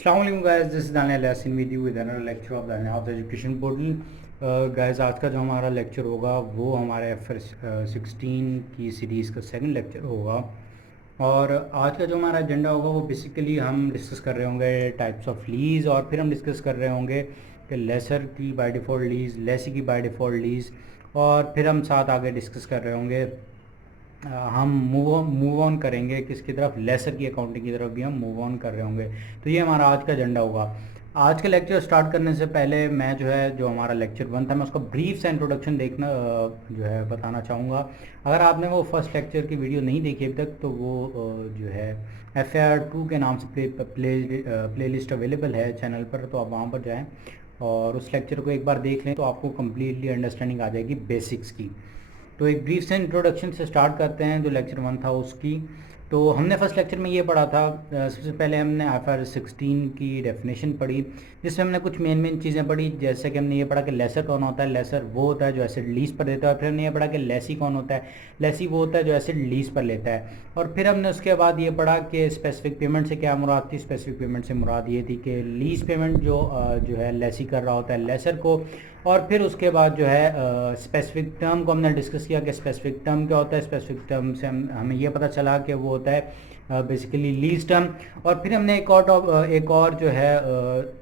अस्सलाम वालेकुम guys, this is Daniyal Yasin with you with another lecture of Daniyal house education portal. Guys, आज का जो हमारा लेक्चर होगा वो हमारे FR16 की सीरीज़ का सेकंड लेक्चर होगा। और आज का जो हमारा एजेंडा होगा वो बेसिकली हम डिस्कस कर रहे होंगे टाइप्स ऑफ लीज़, और फिर हम डिस्कस कर रहे होंगे कि लेसर की बाय डिफ़ॉल्ट लीज़, लेसी की बाय डिफ़ॉल्ट लीज़, और फिर हम साथ आगे डिस्कस कर रहे होंगे हम मूव ऑन करेंगे किसकी तरफ, लेसर की अकाउंटिंग की तरफ भी हम मूव ऑन कर रहे होंगे। तो ये हमारा आज का एजेंडा होगा। आज का लेक्चर स्टार्ट करने से पहले मैं जो हमारा लेक्चर 1 था मैं उसका ब्रीफ सा इंट्रोडक्शन देखना बताना चाहूँगा। अगर आपने वो फर्स्ट लेक्चर की वीडियो नहीं देखी अभी तक तो वो FR2 के नाम से प्ले लिस्ट अवेलेबल है चैनल पर, तो आप वहाँ पर जाएँ और उस लेक्चर को एक बार देख लें तो आपको कम्प्लीटली अंडरस्टैंडिंग आ जाएगी बेसिक्स की। तो एक ब्रीफ से इंट्रोडक्शन से स्टार्ट करते हैं जो लेक्चर 1 था उसकी। तो हमने फर्स्ट लेक्चर में ये पढ़ा था, सबसे पहले हमने IFRS 16 की डेफिनेशन पढ़ी, जिसमें हमने कुछ मेन चीज़ें पढ़ी। जैसे कि हमने ये पढ़ा कि लेसर कौन होता है। लेसर वो होता है जो एसेट लीज पर देता है। फिर हमने ये पढ़ा कि लेसी कौन होता है। लेसी वो होता है जो एसेट लीज पर लेता है। और फिर हमने उसके बाद ये पढ़ा कि स्पेसिफिक पेमेंट से क्या मुराद थी। स्पेसिफिक पेमेंट से मुराद ये थी कि लीज पेमेंट जो है लेसी कर रहा होता है लेसर को। और फिर उसके बाद जो है स्पेसिफिक टर्म को हमने डिस्कस किया कि स्पेसिफिक टर्म क्या होता है। स्पेसिफिक टर्म से हमें ये पता चला कि वो होता है बेसिकली लीज टर्म। और फिर हमने एक और जो है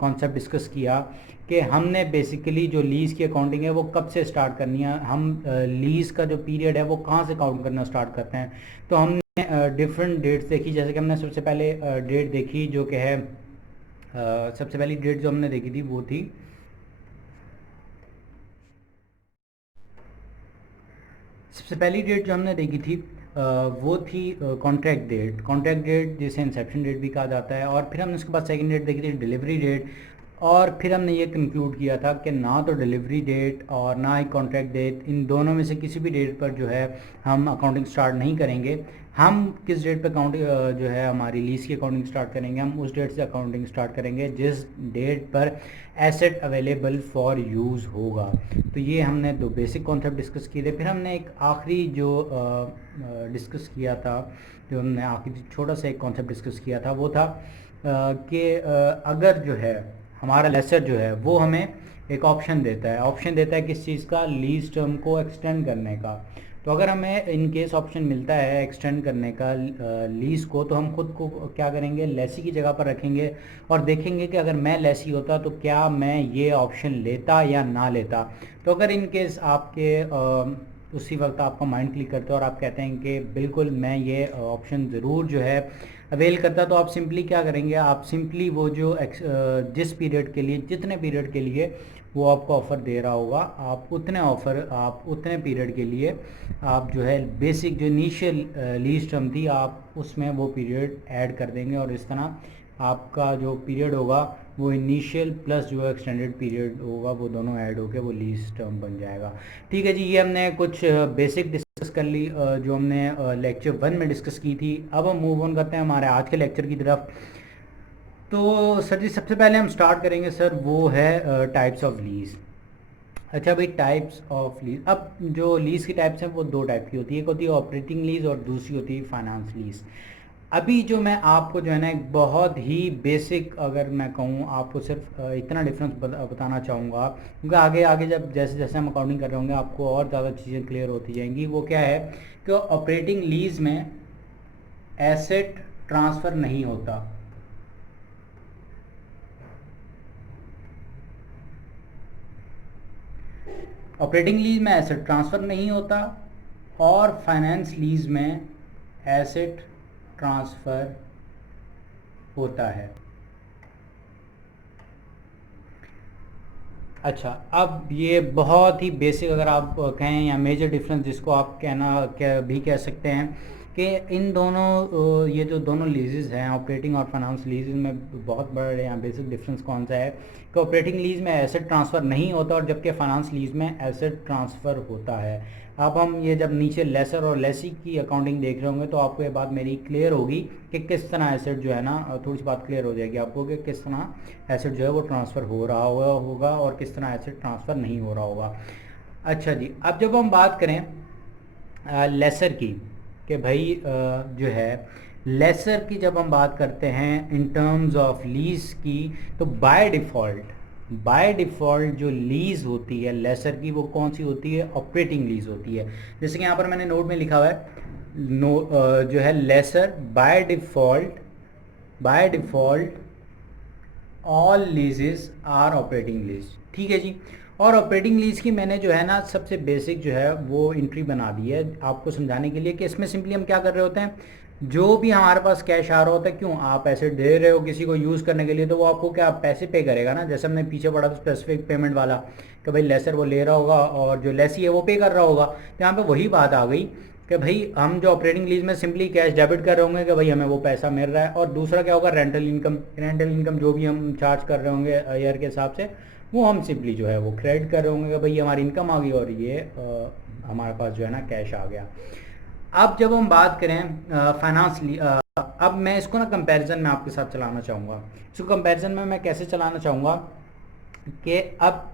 कॉन्सेप्ट डिस्कस किया कि हमने बेसिकली जो लीज़ की अकाउंटिंग है वो कब से स्टार्ट करनी है। हम लीज़ का जो पीरियड है वो कहाँ से काउंट करना स्टार्ट करते हैं। तो हमने डिफरेंट डेट्स देखी। जैसे कि हमने सबसे पहले डेट देखी जो कि है सबसे पहली डेट जो हमने देखी थी वो थी सबसे पहली डेट जो हमने देखी थी वो थी कॉन्ट्रैक्ट डेट। कॉन्ट्रैक्ट डेट जिसे इंसेप्शन डेट भी कहा जाता है। और फिर हमने उसके बाद सेकंड डेट देखी थी डिलीवरी डेट। और फिर हमने ये कंक्लूड किया था कि ना तो डिलीवरी डेट और ना ही कॉन्ट्रैक्ट डेट, इन दोनों में से किसी भी डेट पर जो है हम अकाउंटिंग स्टार्ट नहीं करेंगे। हम किस डेट पर जो है हमारी लीज की अकाउंटिंग स्टार्ट करेंगे, हम उस डेट से अकाउंटिंग स्टार्ट करेंगे जिस डेट पर एसेट अवेलेबल फॉर यूज़ होगा। तो ये हमने दो बेसिक कॉन्सेप्ट डिस्कस किए थे। फिर हमने एक आखिरी जो डिस्कस किया था, जो हमने आखिरी छोटा सा एक कॉन्सेप्ट डिस्कस किया था वो था कि अगर जो है हमारा लेसर जो है वो हमें एक ऑप्शन देता है किस चीज़ का, लीज टर्म को एक्सटेंड करने का। तो अगर हमें इन केस ऑप्शन मिलता है एक्सटेंड करने का लीज को, तो हम खुद को क्या करेंगे, लेसी की जगह पर रखेंगे और देखेंगे कि अगर मैं लेसी होता तो क्या मैं ये ऑप्शन लेता या ना लेता। तो अगर इन केस आपके उसी वक्त आपका माइंड क्लिक करता है और आप कहते हैं कि बिल्कुल मैं ये ऑप्शन ज़रूर जो है अवेल करता, तो आप सिंपली क्या करेंगे, आप सिंपली वो जो जिस पीरियड के लिए, जितने पीरियड के लिए वो आपको ऑफ़र दे रहा होगा, आप उतने पीरियड के लिए आप जो है बेसिक जो इनिशियल लीज टर्म थी आप उसमें वो पीरियड ऐड कर देंगे। और इस तरह आपका जो पीरियड होगा वो इनिशियल प्लस जो एक्सटेंडेड पीरियड होगा वो दोनों ऐड होकर वो लीज टर्म बन जाएगा। ठीक है जी, ये हमने कुछ बेसिक डिस्कस कर ली जो हमने लेक्चर 1 में डिस्कस की थी। अब हम मूव ऑन करते हैं हमारे आज के लेक्चर की तरफ। तो सर जी, सबसे पहले हम स्टार्ट करेंगे सर वो है टाइप्स ऑफ लीज। अच्छा भाई, टाइप्स ऑफ लीज। अब जो लीज की टाइप्स हैं वो दो टाइप की होती है, एक होती है ऑपरेटिंग लीज और दूसरी होती है फाइनेंस लीज। अभी जो मैं आपको जो है ना एक बहुत ही बेसिक, अगर मैं कहूँ आपको सिर्फ इतना डिफरेंस बताना चाहूँगा, क्योंकि आगे आगे जब जैसे जैसे हम अकाउंटिंग कर रहे होंगे आपको और ज़्यादा चीज़ें क्लियर होती जाएंगी। वो क्या है कि ऑपरेटिंग लीज में एसेट ट्रांसफ़र नहीं होता। ऑपरेटिंग लीज में एसेट ट्रांसफ़र नहीं होता और फाइनेंस लीज में एसेट ट्रांसफ़र होता है। अच्छा, अब ये बहुत ही बेसिक अगर आप कहें या मेजर डिफरेंस जिसको आप कह सकते हैं कि इन दोनों ये जो दोनों लीजेस हैं ऑपरेटिंग और फाइनेंस लीज में बहुत बड़ा यहाँ बेसिक डिफरेंस कौन सा है कि ऑपरेटिंग लीज में एसेट ट्रांसफ़र नहीं होता और जबकि फाइनेंस लीज में एसेट ट्रांसफ़र होता है। अब हम ये जब नीचे लेसर और लेसी की अकाउंटिंग देख रहे होंगे तो आपको ये बात मेरी क्लियर होगी कि किस तरह एसेट जो है ना, थोड़ी सी बात क्लियर हो जाएगी आपको कि किस तरह एसेट जो है वो ट्रांसफ़र हो रहा होगा और किस तरह एसेट ट्रांसफ़र नहीं हो रहा होगा। अच्छा जी, अब जब हम बात करें लेसर की, कि भाई जो है लेसर की जब हम बात करते हैं इन टर्म्स ऑफ लीज की, तो बाय डिफ़ॉल्ट जो लीज़ होती है लेसर की वो कौन सी होती है? ऑपरेटिंग लीज़ होती है। जैसे कि यहाँ पर मैंने नोट में लिखा हुआ है जो है lessor by default all leases are operating lease. ठीक है जी। और ऑपरेटिंग लीज की मैंने जो है ना सबसे बेसिक जो है वो एंट्री बना दी है आपको समझाने के लिए कि इसमें सिंपली हम क्या कर रहे होते हैं, जो भी हमारे पास कैश आ रहा होता है, क्यों आप पैसे दे रहे हो किसी को यूज़ करने के लिए, तो वो आपको क्या पैसे पे करेगा ना। जैसे हमने पीछे पढ़ा था स्पेसिफिक पेमेंट वाला कि भाई लेसर वो ले रहा होगा और जो लेसी है वो पे कर रहा होगा। तो यहाँ पे वही बात आ गई कि भाई हम जो ऑपरेटिंग लीज में सिंपली कैश डेबिट कर रहे होंगे कि भाई हमें वो पैसा मिल रहा है, और दूसरा क्या होगा, रेंटल इनकम जो भी हम चार्ज कर रहे होंगे ईयर के हिसाब से, वो हम सिंपली जो है वो क्रेडिट कर रहे होंगे कि भाई हमारी इनकम आ गई और ये हमारे पास जो है ना कैश आ गया। अब जब हम बात करें फाइनेंस, अब मैं इसको ना कंपैरिजन में आपके साथ चलाना चाहूँगा। इसको कंपैरिजन में मैं कैसे चलाना चाहूँगा कि अब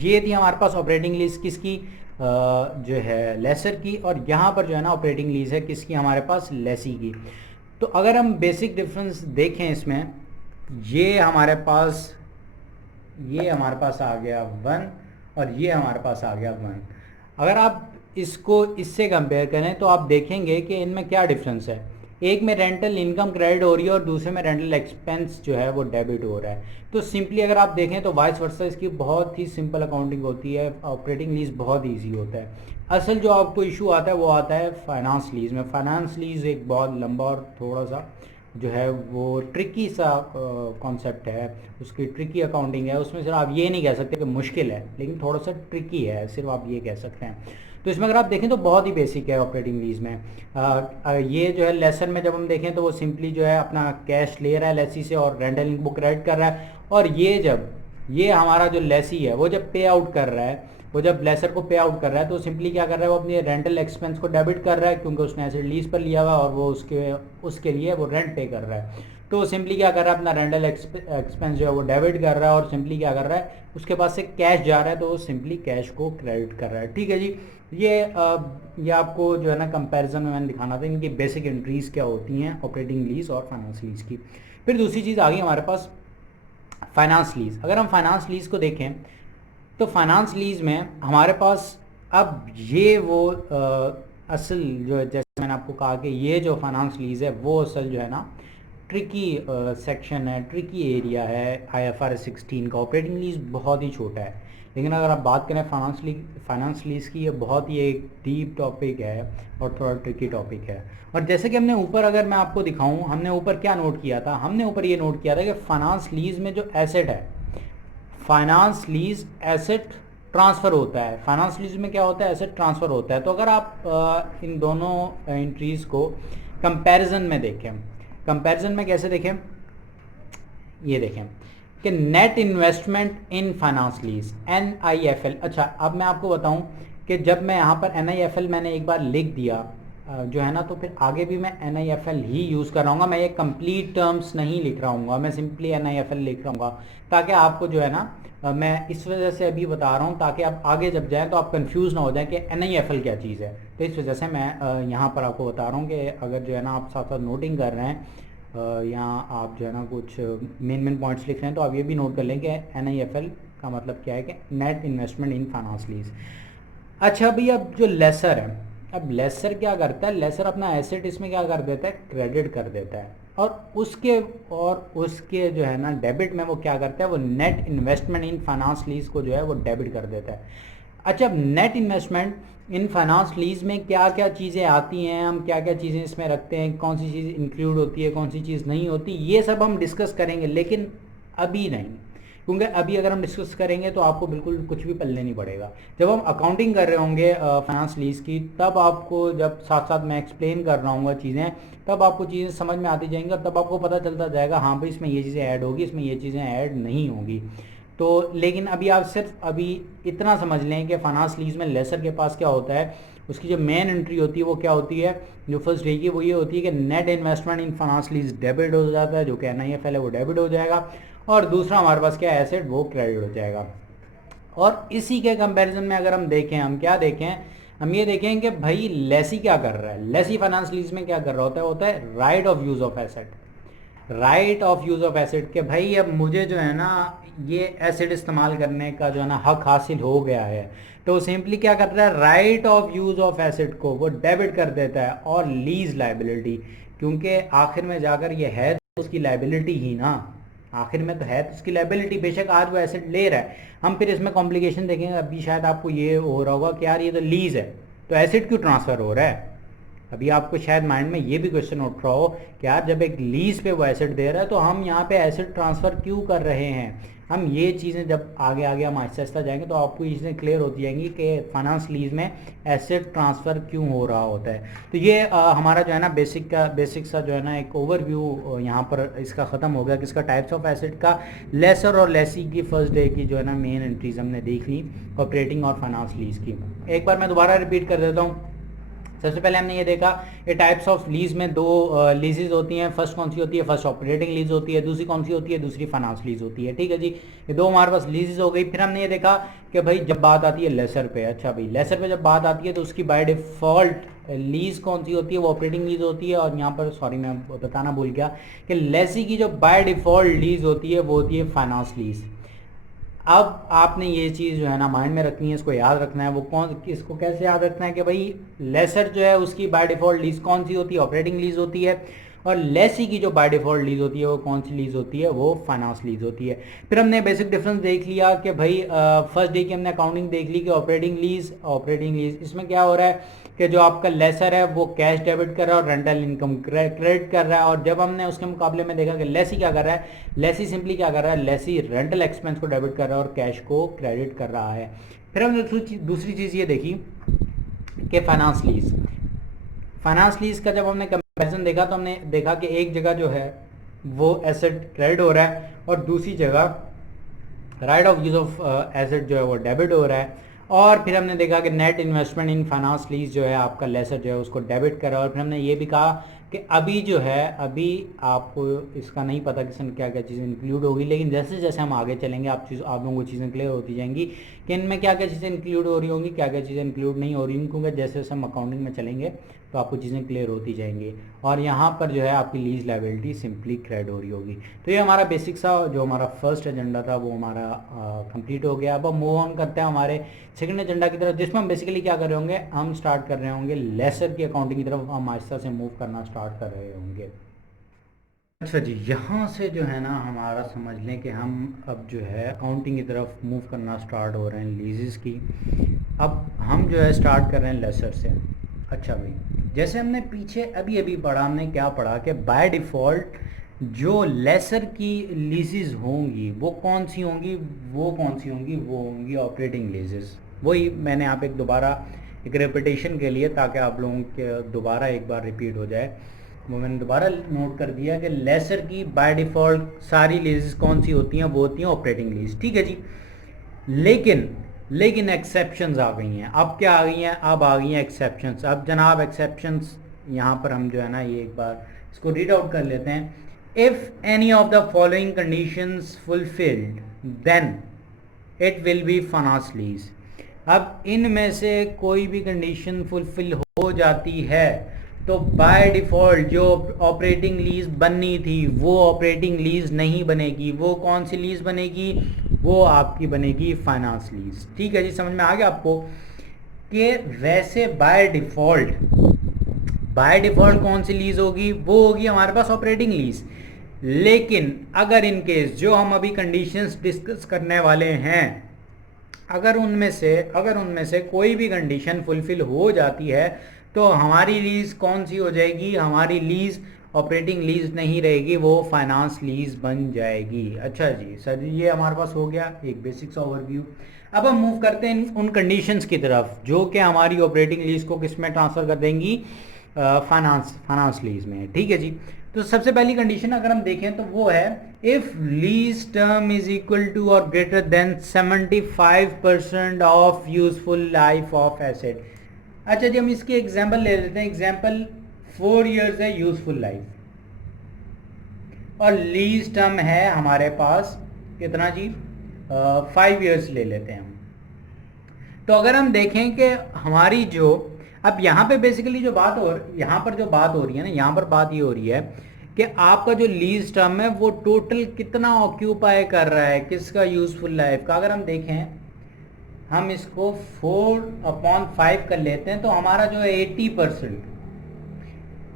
ये थी हमारे पास ऑपरेटिंग लीज किसकी, जो है लेसर की, और यहाँ पर जो है ना ऑपरेटिंग लीज है किसकी, हमारे पास लेसी की। तो अगर हम बेसिक डिफरेंस देखें इसमें, ये हमारे पास आ गया 1 और ये हमारे पास आ गया 1। अगर आप इसको इससे कंपेयर करें तो आप देखेंगे कि इनमें क्या डिफरेंस है। एक में रेंटल इनकम क्रेडिट हो रही है और दूसरे में रेंटल एक्सपेंस जो है वो डेबिट हो रहा है। तो सिंपली अगर आप देखें तो वाइस वर्सा इसकी बहुत ही सिंपल अकाउंटिंग होती है, ऑपरेटिंग लीज बहुत ईजी होता है। असल जो आपको इशू आता है वो आता है फाइनेंस लीज में। फाइनेंस लीज एक बहुत लंबा और थोड़ा सा जो है वो ट्रिकी सा कॉन्सेप्ट है, उसकी ट्रिकी अकाउंटिंग है। उसमें सिर्फ आप ये नहीं कह सकते कि मुश्किल है, लेकिन थोड़ा सा ट्रिकी है, सिर्फ आप ये कह सकते हैं। तो इसमें अगर आप देखें तो बहुत ही बेसिक है ऑपरेटिंग लीज में। ये जो है लेसन में जब हम देखें तो वो सिंपली जो है अपना कैश ले रहा है लेसी से और रेंटल इनकम को क्रेडिट कर रहा है, और ये हमारा जो लेसी है वो जब पे आउट कर रहा है, वो जब लेसर को पे आउट कर रहा है तो सिंपली क्या कर रहा है, वो अपने रेंटल एक्सपेंस को डेबिट कर रहा है क्योंकि उसने एसेट लीज पर लिया हुआ और वो उसके लिए वो रेंट पे कर रहा है। तो सिंपली क्या कर रहा है, अपना रेंटल एक्सपेंस जो है वो डेबिट कर रहा है, और सिंपली क्या कर रहा है, उसके पास से कैश जा रहा है तो वो सिंपली कैश को क्रेडिट कर रहा है। ठीक है जी। ये आपको जो है ना कंपैरिजन में मैंने दिखाना था इनकी बेसिक एंट्रीज क्या होती हैं ऑपरेटिंग लीज और फाइनेंस लीज की। फिर दूसरी चीज़ आ गई हमारे पास फाइनेंस लीज। अगर हम फाइनेंस लीज को देखें तो फाइनेंस लीज में हमारे पास अब ये वो असल जो जैसे मैंने आपको कहा कि ये जो फाइनेंस लीज है वो असल जो है ना ट्रिकी सेक्शन है, ट्रिकी एरिया है IFRS 16 का। ऑपरेटिंग लीज बहुत ही छोटा है, लेकिन अगर आप बात करें फाइनेंस लीज की, ये बहुत ही एक डीप टॉपिक है और थोड़ा ट्रिकी टॉपिक है। और जैसे कि हमने ऊपर अगर मैं आपको दिखाऊं, हमने ऊपर क्या नोट किया था, हमने ऊपर ये नोट किया था कि फाइनेंस लीज में जो एसेट है, फाइनेंस लीज एसेट ट्रांसफ़र होता है। फाइनेंस लीज में क्या होता है, एसेट ट्रांसफ़र होता है। तो अगर आप इन दोनों एंट्रीज़ को कंपैरिजन में देखें, कंपैरिजन में कैसे देखें, ये देखें कि net investment in finance lease NIFL। अच्छा, अब मैं आपको बताऊं कि जब मैं यहाँ पर NIFL मैंने एक बार लिख दिया जो है ना, तो फिर आगे भी मैं NIFL ही यूज़ कर रहा हूँ। मैं ये कंप्लीट टर्म्स नहीं लिख रहा हूँ, मैं सिंपली NIFL लिख रहा हूँ ताकि आपको जो है ना मैं इस वजह से अभी बता रहा हूँ ताकि आप आगे जब जाएँ तो आप कंफ्यूज ना हो जाएं कि NIFL क्या चीज़ है। तो इस वजह से मैं यहाँ पर आपको बता रहा हूँ कि अगर जो है ना आप साथ साथ नोटिंग कर रहे हैं या आप जो है ना कुछ मेन पॉइंट्स लिख रहे हैं तो आप ये भी नोट कर लें कि NIFL का मतलब क्या है कि net investment in finance lease. अच्छा भैया, अब जो लेसर है, अब लेसर क्या करता है, लेसर अपना एसेट इसमें क्या कर देता है, क्रेडिट कर देता है, और उसके जो है ना डेबिट में वो क्या करता है, वो net investment in finance lease को जो है वो डेबिट कर देता है। अच्छा, अब net investment in finance lease में क्या क्या चीज़ें आती हैं, हम क्या क्या चीज़ें इसमें रखते हैं, कौन सी चीज़ इंक्लूड होती है, कौन सी चीज़ नहीं होती, ये सब हम डिस्कस करेंगे, लेकिन अभी नहीं, क्योंकि अभी अगर हम डिस्कस करेंगे तो आपको बिल्कुल कुछ भी पल्ले नहीं पड़ेगा। जब हम अकाउंटिंग कर रहे होंगे फाइनेंस लीज की, तब आपको जब साथ साथ मैं एक्सप्लेन कर रहा हूँ चीज़ें, तब आपको चीज़ें समझ में आती जाएंगी और तब आपको पता चलता जाएगा हाँ भाई इसमें ये चीज़ें ऐड होगी, इसमें ये चीज़ें ऐड नहीं होंगी। तो लेकिन अभी आप सिर्फ अभी इतना समझ लें कि फाइनेंस लीज में लेसर के पास क्या होता है, उसकी जो मेन एंट्री होती है वो क्या होती है, जो फर्स्ट रहेगी वो ये होती है कि net investment in finance lease debit हो जाता है, जो कि NIFL है वो डेबिट हो जाएगा, और दूसरा हमारे पास क्या एसेट वो क्रेडिट हो जाएगा। और इसी के कंपैरिजन में अगर हम देखें, हम क्या देखें, हम ये देखें कि भाई लेसी क्या कर रहा है। लेसी फाइनेंस लीज में क्या कर रहा होता है right of use of asset. Right of use of asset के भाई अब मुझे जो है ना ये एसेट इस्तेमाल करने का जो है ना हक हासिल हो गया है, तो सिंपली क्या कर रहा है right of use of asset को वो डेबिट कर देता है और लीज लाइबिलिटी, क्योंकि आखिर में जाकर ये है तो उसकी लाइबिलिटी ही ना, आखिर में तो है तो उसकी लाइबिलिटी। बेशक आज वो एसेट ले रहा है, हम फिर इसमें कॉम्प्लिकेशन देखेंगे। अभी शायद आपको ये हो रहा होगा कि यार ये तो लीज है तो एसेट क्यों ट्रांसफ़र हो रहा है। अभी आपको शायद माइंड में ये भी क्वेश्चन उठ रहा हो कि यार जब एक लीज पे वो एसेट दे रहा है तो हम यहाँ पे एसेट ट्रांसफ़र क्यों कर रहे हैं। हम ये चीज़ें जब आगे आगे हम आहिस्ता आहिस्ता जाएंगे तो आपको ये चीज़ें क्लियर होती जाएंगी कि फाइनेंस लीज में एसेट ट्रांसफ़र क्यों हो रहा होता है। तो ये हमारा जो है ना बेसिक सा जो है ना एक ओवरव्यू यहाँ पर इसका ख़त्म हो गया, किसका टाइप्स ऑफ एसेट का। लेसर और लेसी की फर्स्ट डे की जो है ना मेन एंट्रीज हमने देख ली ऑपरेटिंग और फाइनेंस लीज की। एक बार मैं दोबारा रिपीट कर देता हूँ। सबसे पहले हमने ये देखा ये टाइप्स ऑफ लीज में दो लीजेज होती हैं। फर्स्ट कौन सी होती है, फर्स्ट ऑपरेटिंग लीज होती है। दूसरी कौन सी होती है, दूसरी फाइनेंस लीज होती है। ठीक है जी, ये दो हमारे पास लीजेज हो गई। फिर हमने ये देखा कि भाई जब बात आती है लेसर पे, अच्छा भाई लेसर पे जब बात आती है तो उसकी बाय डिफॉल्ट लीज कौन सी होती है, वो ऑपरेटिंग लीज होती है। और यहाँ पर सॉरी मैं बताना भूल गया कि लेसी की जो बाय डिफॉल्ट लीज होती है वो होती है फाइनेंस लीज। अब आपने ये चीज़ जो है ना माइंड में रखनी है, इसको याद रखना है। वो कौन, इसको कैसे याद रखना है कि भाई लेसर जो है उसकी बाय डिफॉल्ट लीज कौन सी होती है, ऑपरेटिंग लीज होती है। और लेसी की जो बाय डिफॉल्ट लीज होती है वो कौन सी लीज होती है, वो फाइनेंस लीज होती है। फिर हमने बेसिक डिफरेंस देख लिया कि भाई फर्स्ट डे की हमने अकाउंटिंग देख ली कि ऑपरेटिंग लीज इसमें क्या हो रहा है कि जो आपका लेसर है वो कैश डेबिट कर रहा है और रेंटल इनकम क्रेडिट कर रहा है। और जब हमने उसके मुकाबले में देखा कि लेसी क्या कर रहा है, लेसी सिंपली क्या कर रहा है, लेसी रेंटल एक्सपेंस को डेबिट कर रहा है और कैश को क्रेडिट कर रहा है। फिर हमने दूसरी चीज़ ये देखी कि फाइनेंस लीज का जब हमने कंपैरिजन देखा तो हमने देखा कि एक जगह जो है वो एसेट क्रेडिट हो रहा है और दूसरी जगह right of use of asset जो है वो डेबिट हो रहा है। और फिर हमने देखा कि net investment in finance lease जो है आपका लेसर जो है उसको डेबिट करा। और फिर हमने ये भी कहा कि अभी जो है अभी आपको इसका नहीं पता कि इसमें क्या क्या चीज़ें इंक्लूड होगी, लेकिन जैसे जैसे हम आगे चलेंगे आप लोगों को चीज़ें क्लियर होती जाएंगी कि इनमें क्या क्या चीज़ें इंक्लूड हो रही होंगी, क्या क्या चीज़ें इंक्लूड नहीं हो रही होंगी, क्योंकि जैसे जैसे हम अकाउंटिंग में चलेंगे तो आपको चीज़ें क्लियर होती जाएंगी। और यहाँ पर जो है आपकी लीज लायबिलिटी सिंपली क्रेडिट हो रही होगी। तो ये हमारा बेसिक सा जो हमारा फर्स्ट एजेंडा था वो हमारा कंप्लीट हो गया। अब हम मूव ऑन करते हैं हमारे सेकंड एजेंडा की तरफ, जिसमें हम बेसिकली क्या कर रहे होंगे, हम स्टार्ट कर रहे होंगे लेसर की अकाउंटिंग की तरफ हम आहिस्ता से मूव करना स्टार्ट कर रहे होंगे। अच्छा जी, यहाँ से जो है ना हमारा समझ लें कि हम अब जो है अकाउंटिंग की तरफ मूव करना स्टार्ट हो रहे हैं लीजेस की। अब हम जो है स्टार्ट कर रहे हैं लेसर से। अच्छा भाई, जैसे हमने पीछे अभी अभी पढ़ा, हमने क्या पढ़ा कि बाय डिफ़ॉल्ट जो लेसर की लीजेस होंगी वो कौन सी होंगी, वो होंगी ऑपरेटिंग लीजेस। वही मैंने यहाँ पे एक दोबारा एक रेपिटेशन के लिए, ताकि आप लोगों के दोबारा एक बार रिपीट हो जाए, वो मैंने दोबारा नोट कर दिया कि लेसर की बाय डिफ़ॉल्ट सारी लीजेस कौन सी होती हैं, वो होती हैं ऑपरेटिंग लीज। ठीक है जी, लेकिन एक्सेप्शंस आ गई हैं। अब क्या आ गई हैं, अब आ गई हैं एक्सेप्शंस। अब जनाब एक्सेप्शंस यहाँ पर हम जो है ना ये एक बार इसको रीड आउट कर लेते हैं। If any of the following conditions fulfilled then it will be finance lease. अब इनमें से कोई भी कंडीशन फुलफिल हो जाती है तो बाय डिफ़ॉल्ट जो ऑपरेटिंग लीज बननी थी वो ऑपरेटिंग लीज नहीं बनेगी। वो कौन सी लीज बनेगी, वो आपकी बनेगी फाइनेंस लीज। ठीक है जी, समझ में आ गया आपको कि वैसे बाय डिफ़ॉल्ट कौन सी लीज होगी, वो होगी हमारे पास ऑपरेटिंग लीज। लेकिन अगर इन केस जो हम अभी कंडीशंस डिस्कस करने वाले हैं, अगर उनमें से कोई भी कंडीशन फुलफिल हो जाती है तो हमारी लीज कौन सी हो जाएगी, हमारी लीज ऑपरेटिंग लीज नहीं रहेगी, वो फाइनेंस लीज बन जाएगी। अच्छा जी सर, ये हमारे पास हो गया एक बेसिक सा ओवरव्यू। अब हम मूव करते हैं उन कंडीशंस की तरफ जो कि हमारी ऑपरेटिंग लीज को किस में ट्रांसफ़र कर देंगी, फाइनेंस लीज में। ठीक है जी, तो सबसे पहली कंडीशन अगर हम देखें तो वो है if lease term is equal to और greater than 75% of useful life of asset. अच्छा जी, हम इसकी एग्जांपल ले लेते हैं। एग्जांपल 4 इयर्स है यूजफुल लाइफ और लीज टर्म है हमारे पास कितना जी, 5 इयर्स ले लेते हैं हम। तो अगर हम देखें कि हमारी जो अब यहाँ पे बेसिकली जो बात हो यहाँ पर जो बात हो रही है ना, यहाँ पर बात ये हो रही है कि आपका जो लीज टर्म है वो टोटल कितना ऑक्यूपाई कर रहा है, किसका यूजफुल लाइफ का। अगर हम देखें, हम इसको 4/5 कर लेते हैं तो हमारा जो है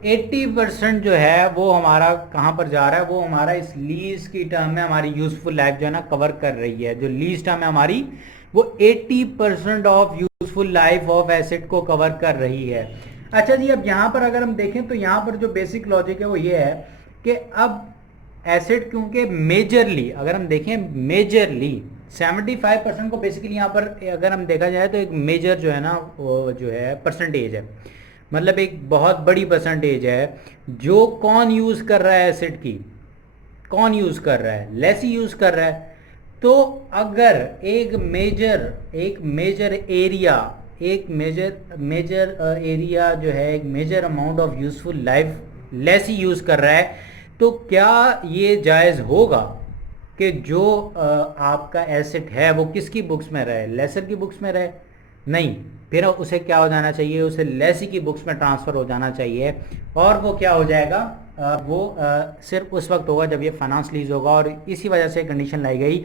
80% जो है वो हमारा कहाँ पर जा रहा है, वो हमारा इस लीज की टर्म में हमारी यूजफुल लाइफ जो है ना कवर कर रही है। जो लीज टर्म है हमारी वो 80% of useful life of asset को कवर कर रही है। अच्छा जी, अब यहाँ पर अगर हम देखें तो यहाँ पर जो बेसिक लॉजिक है वो ये है कि अब एसेट क्योंकि मेजरली अगर हम देखें मेजरली 75% को बेसिकली यहाँ पर अगर हम देखा जाए तो एक मेजर जो है ना वो जो है परसेंटेज है, मतलब एक बहुत बड़ी परसेंटेज है जो कौन यूज़ कर रहा है एसेट की, कौन यूज़ कर रहा है, लेसी यूज़ कर रहा है। तो अगर एक मेजर एरिया जो है एक major amount of useful life lessee use कर रहा है, तो क्या ये जायज़ होगा कि जो आपका एसेट है वो किसकी बुक्स में रहे, लेसर की बुक्स में रहे? नहीं, फिर उसे क्या हो जाना चाहिए, उसे लेसी की बुक्स में ट्रांसफ़र हो जाना चाहिए। और वो क्या हो जाएगा, वो सिर्फ उस वक्त होगा जब ये फाइनेंस लीज होगा। और इसी वजह से कंडीशन लाई गई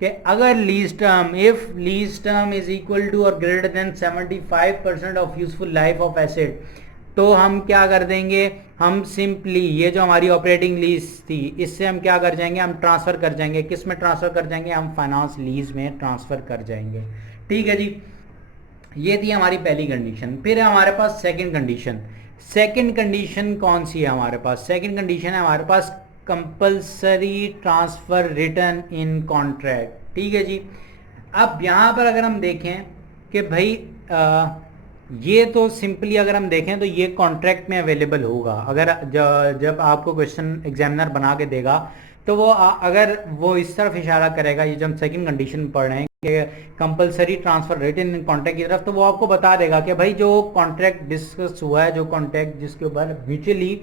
कि अगर lease term if lease term is equal to और greater than 75% of useful life of asset, तो हम क्या कर देंगे, हम सिंपली ये जो हमारी ऑपरेटिंग लीज थी इससे हम क्या कर जाएंगे, हम ट्रांसफ़र कर जाएंगे। किस में ट्रांसफ़र कर जाएंगे, हम फाइनेंस लीज में ट्रांसफ़र कर जाएंगे। ठीक है जी, ये थी हमारी पहली कंडीशन। फिर है हमारे पास सेकंड कंडीशन। सेकंड कंडीशन कौन सी है हमारे पास? सेकंड कंडीशन है हमारे पास compulsory transfer return in contract. ठीक है जी, अब यहाँ पर अगर हम देखें कि भाई ये तो सिंपली अगर हम देखें तो ये कॉन्ट्रैक्ट में अवेलेबल होगा। अगर जब आपको क्वेश्चन एग्जामिनर बना के देगा तो वो अगर वो इस तरफ इशारा करेगा, ये जब हम सेकंड कंडीशन पढ़ रहे हैं कि compulsory transfer written in contract की तरफ, तो वो आपको बता देगा कि भाई जो कॉन्ट्रैक्ट डिस्कस हुआ है, जो कॉन्ट्रैक्ट जिसके ऊपर म्यूचुअली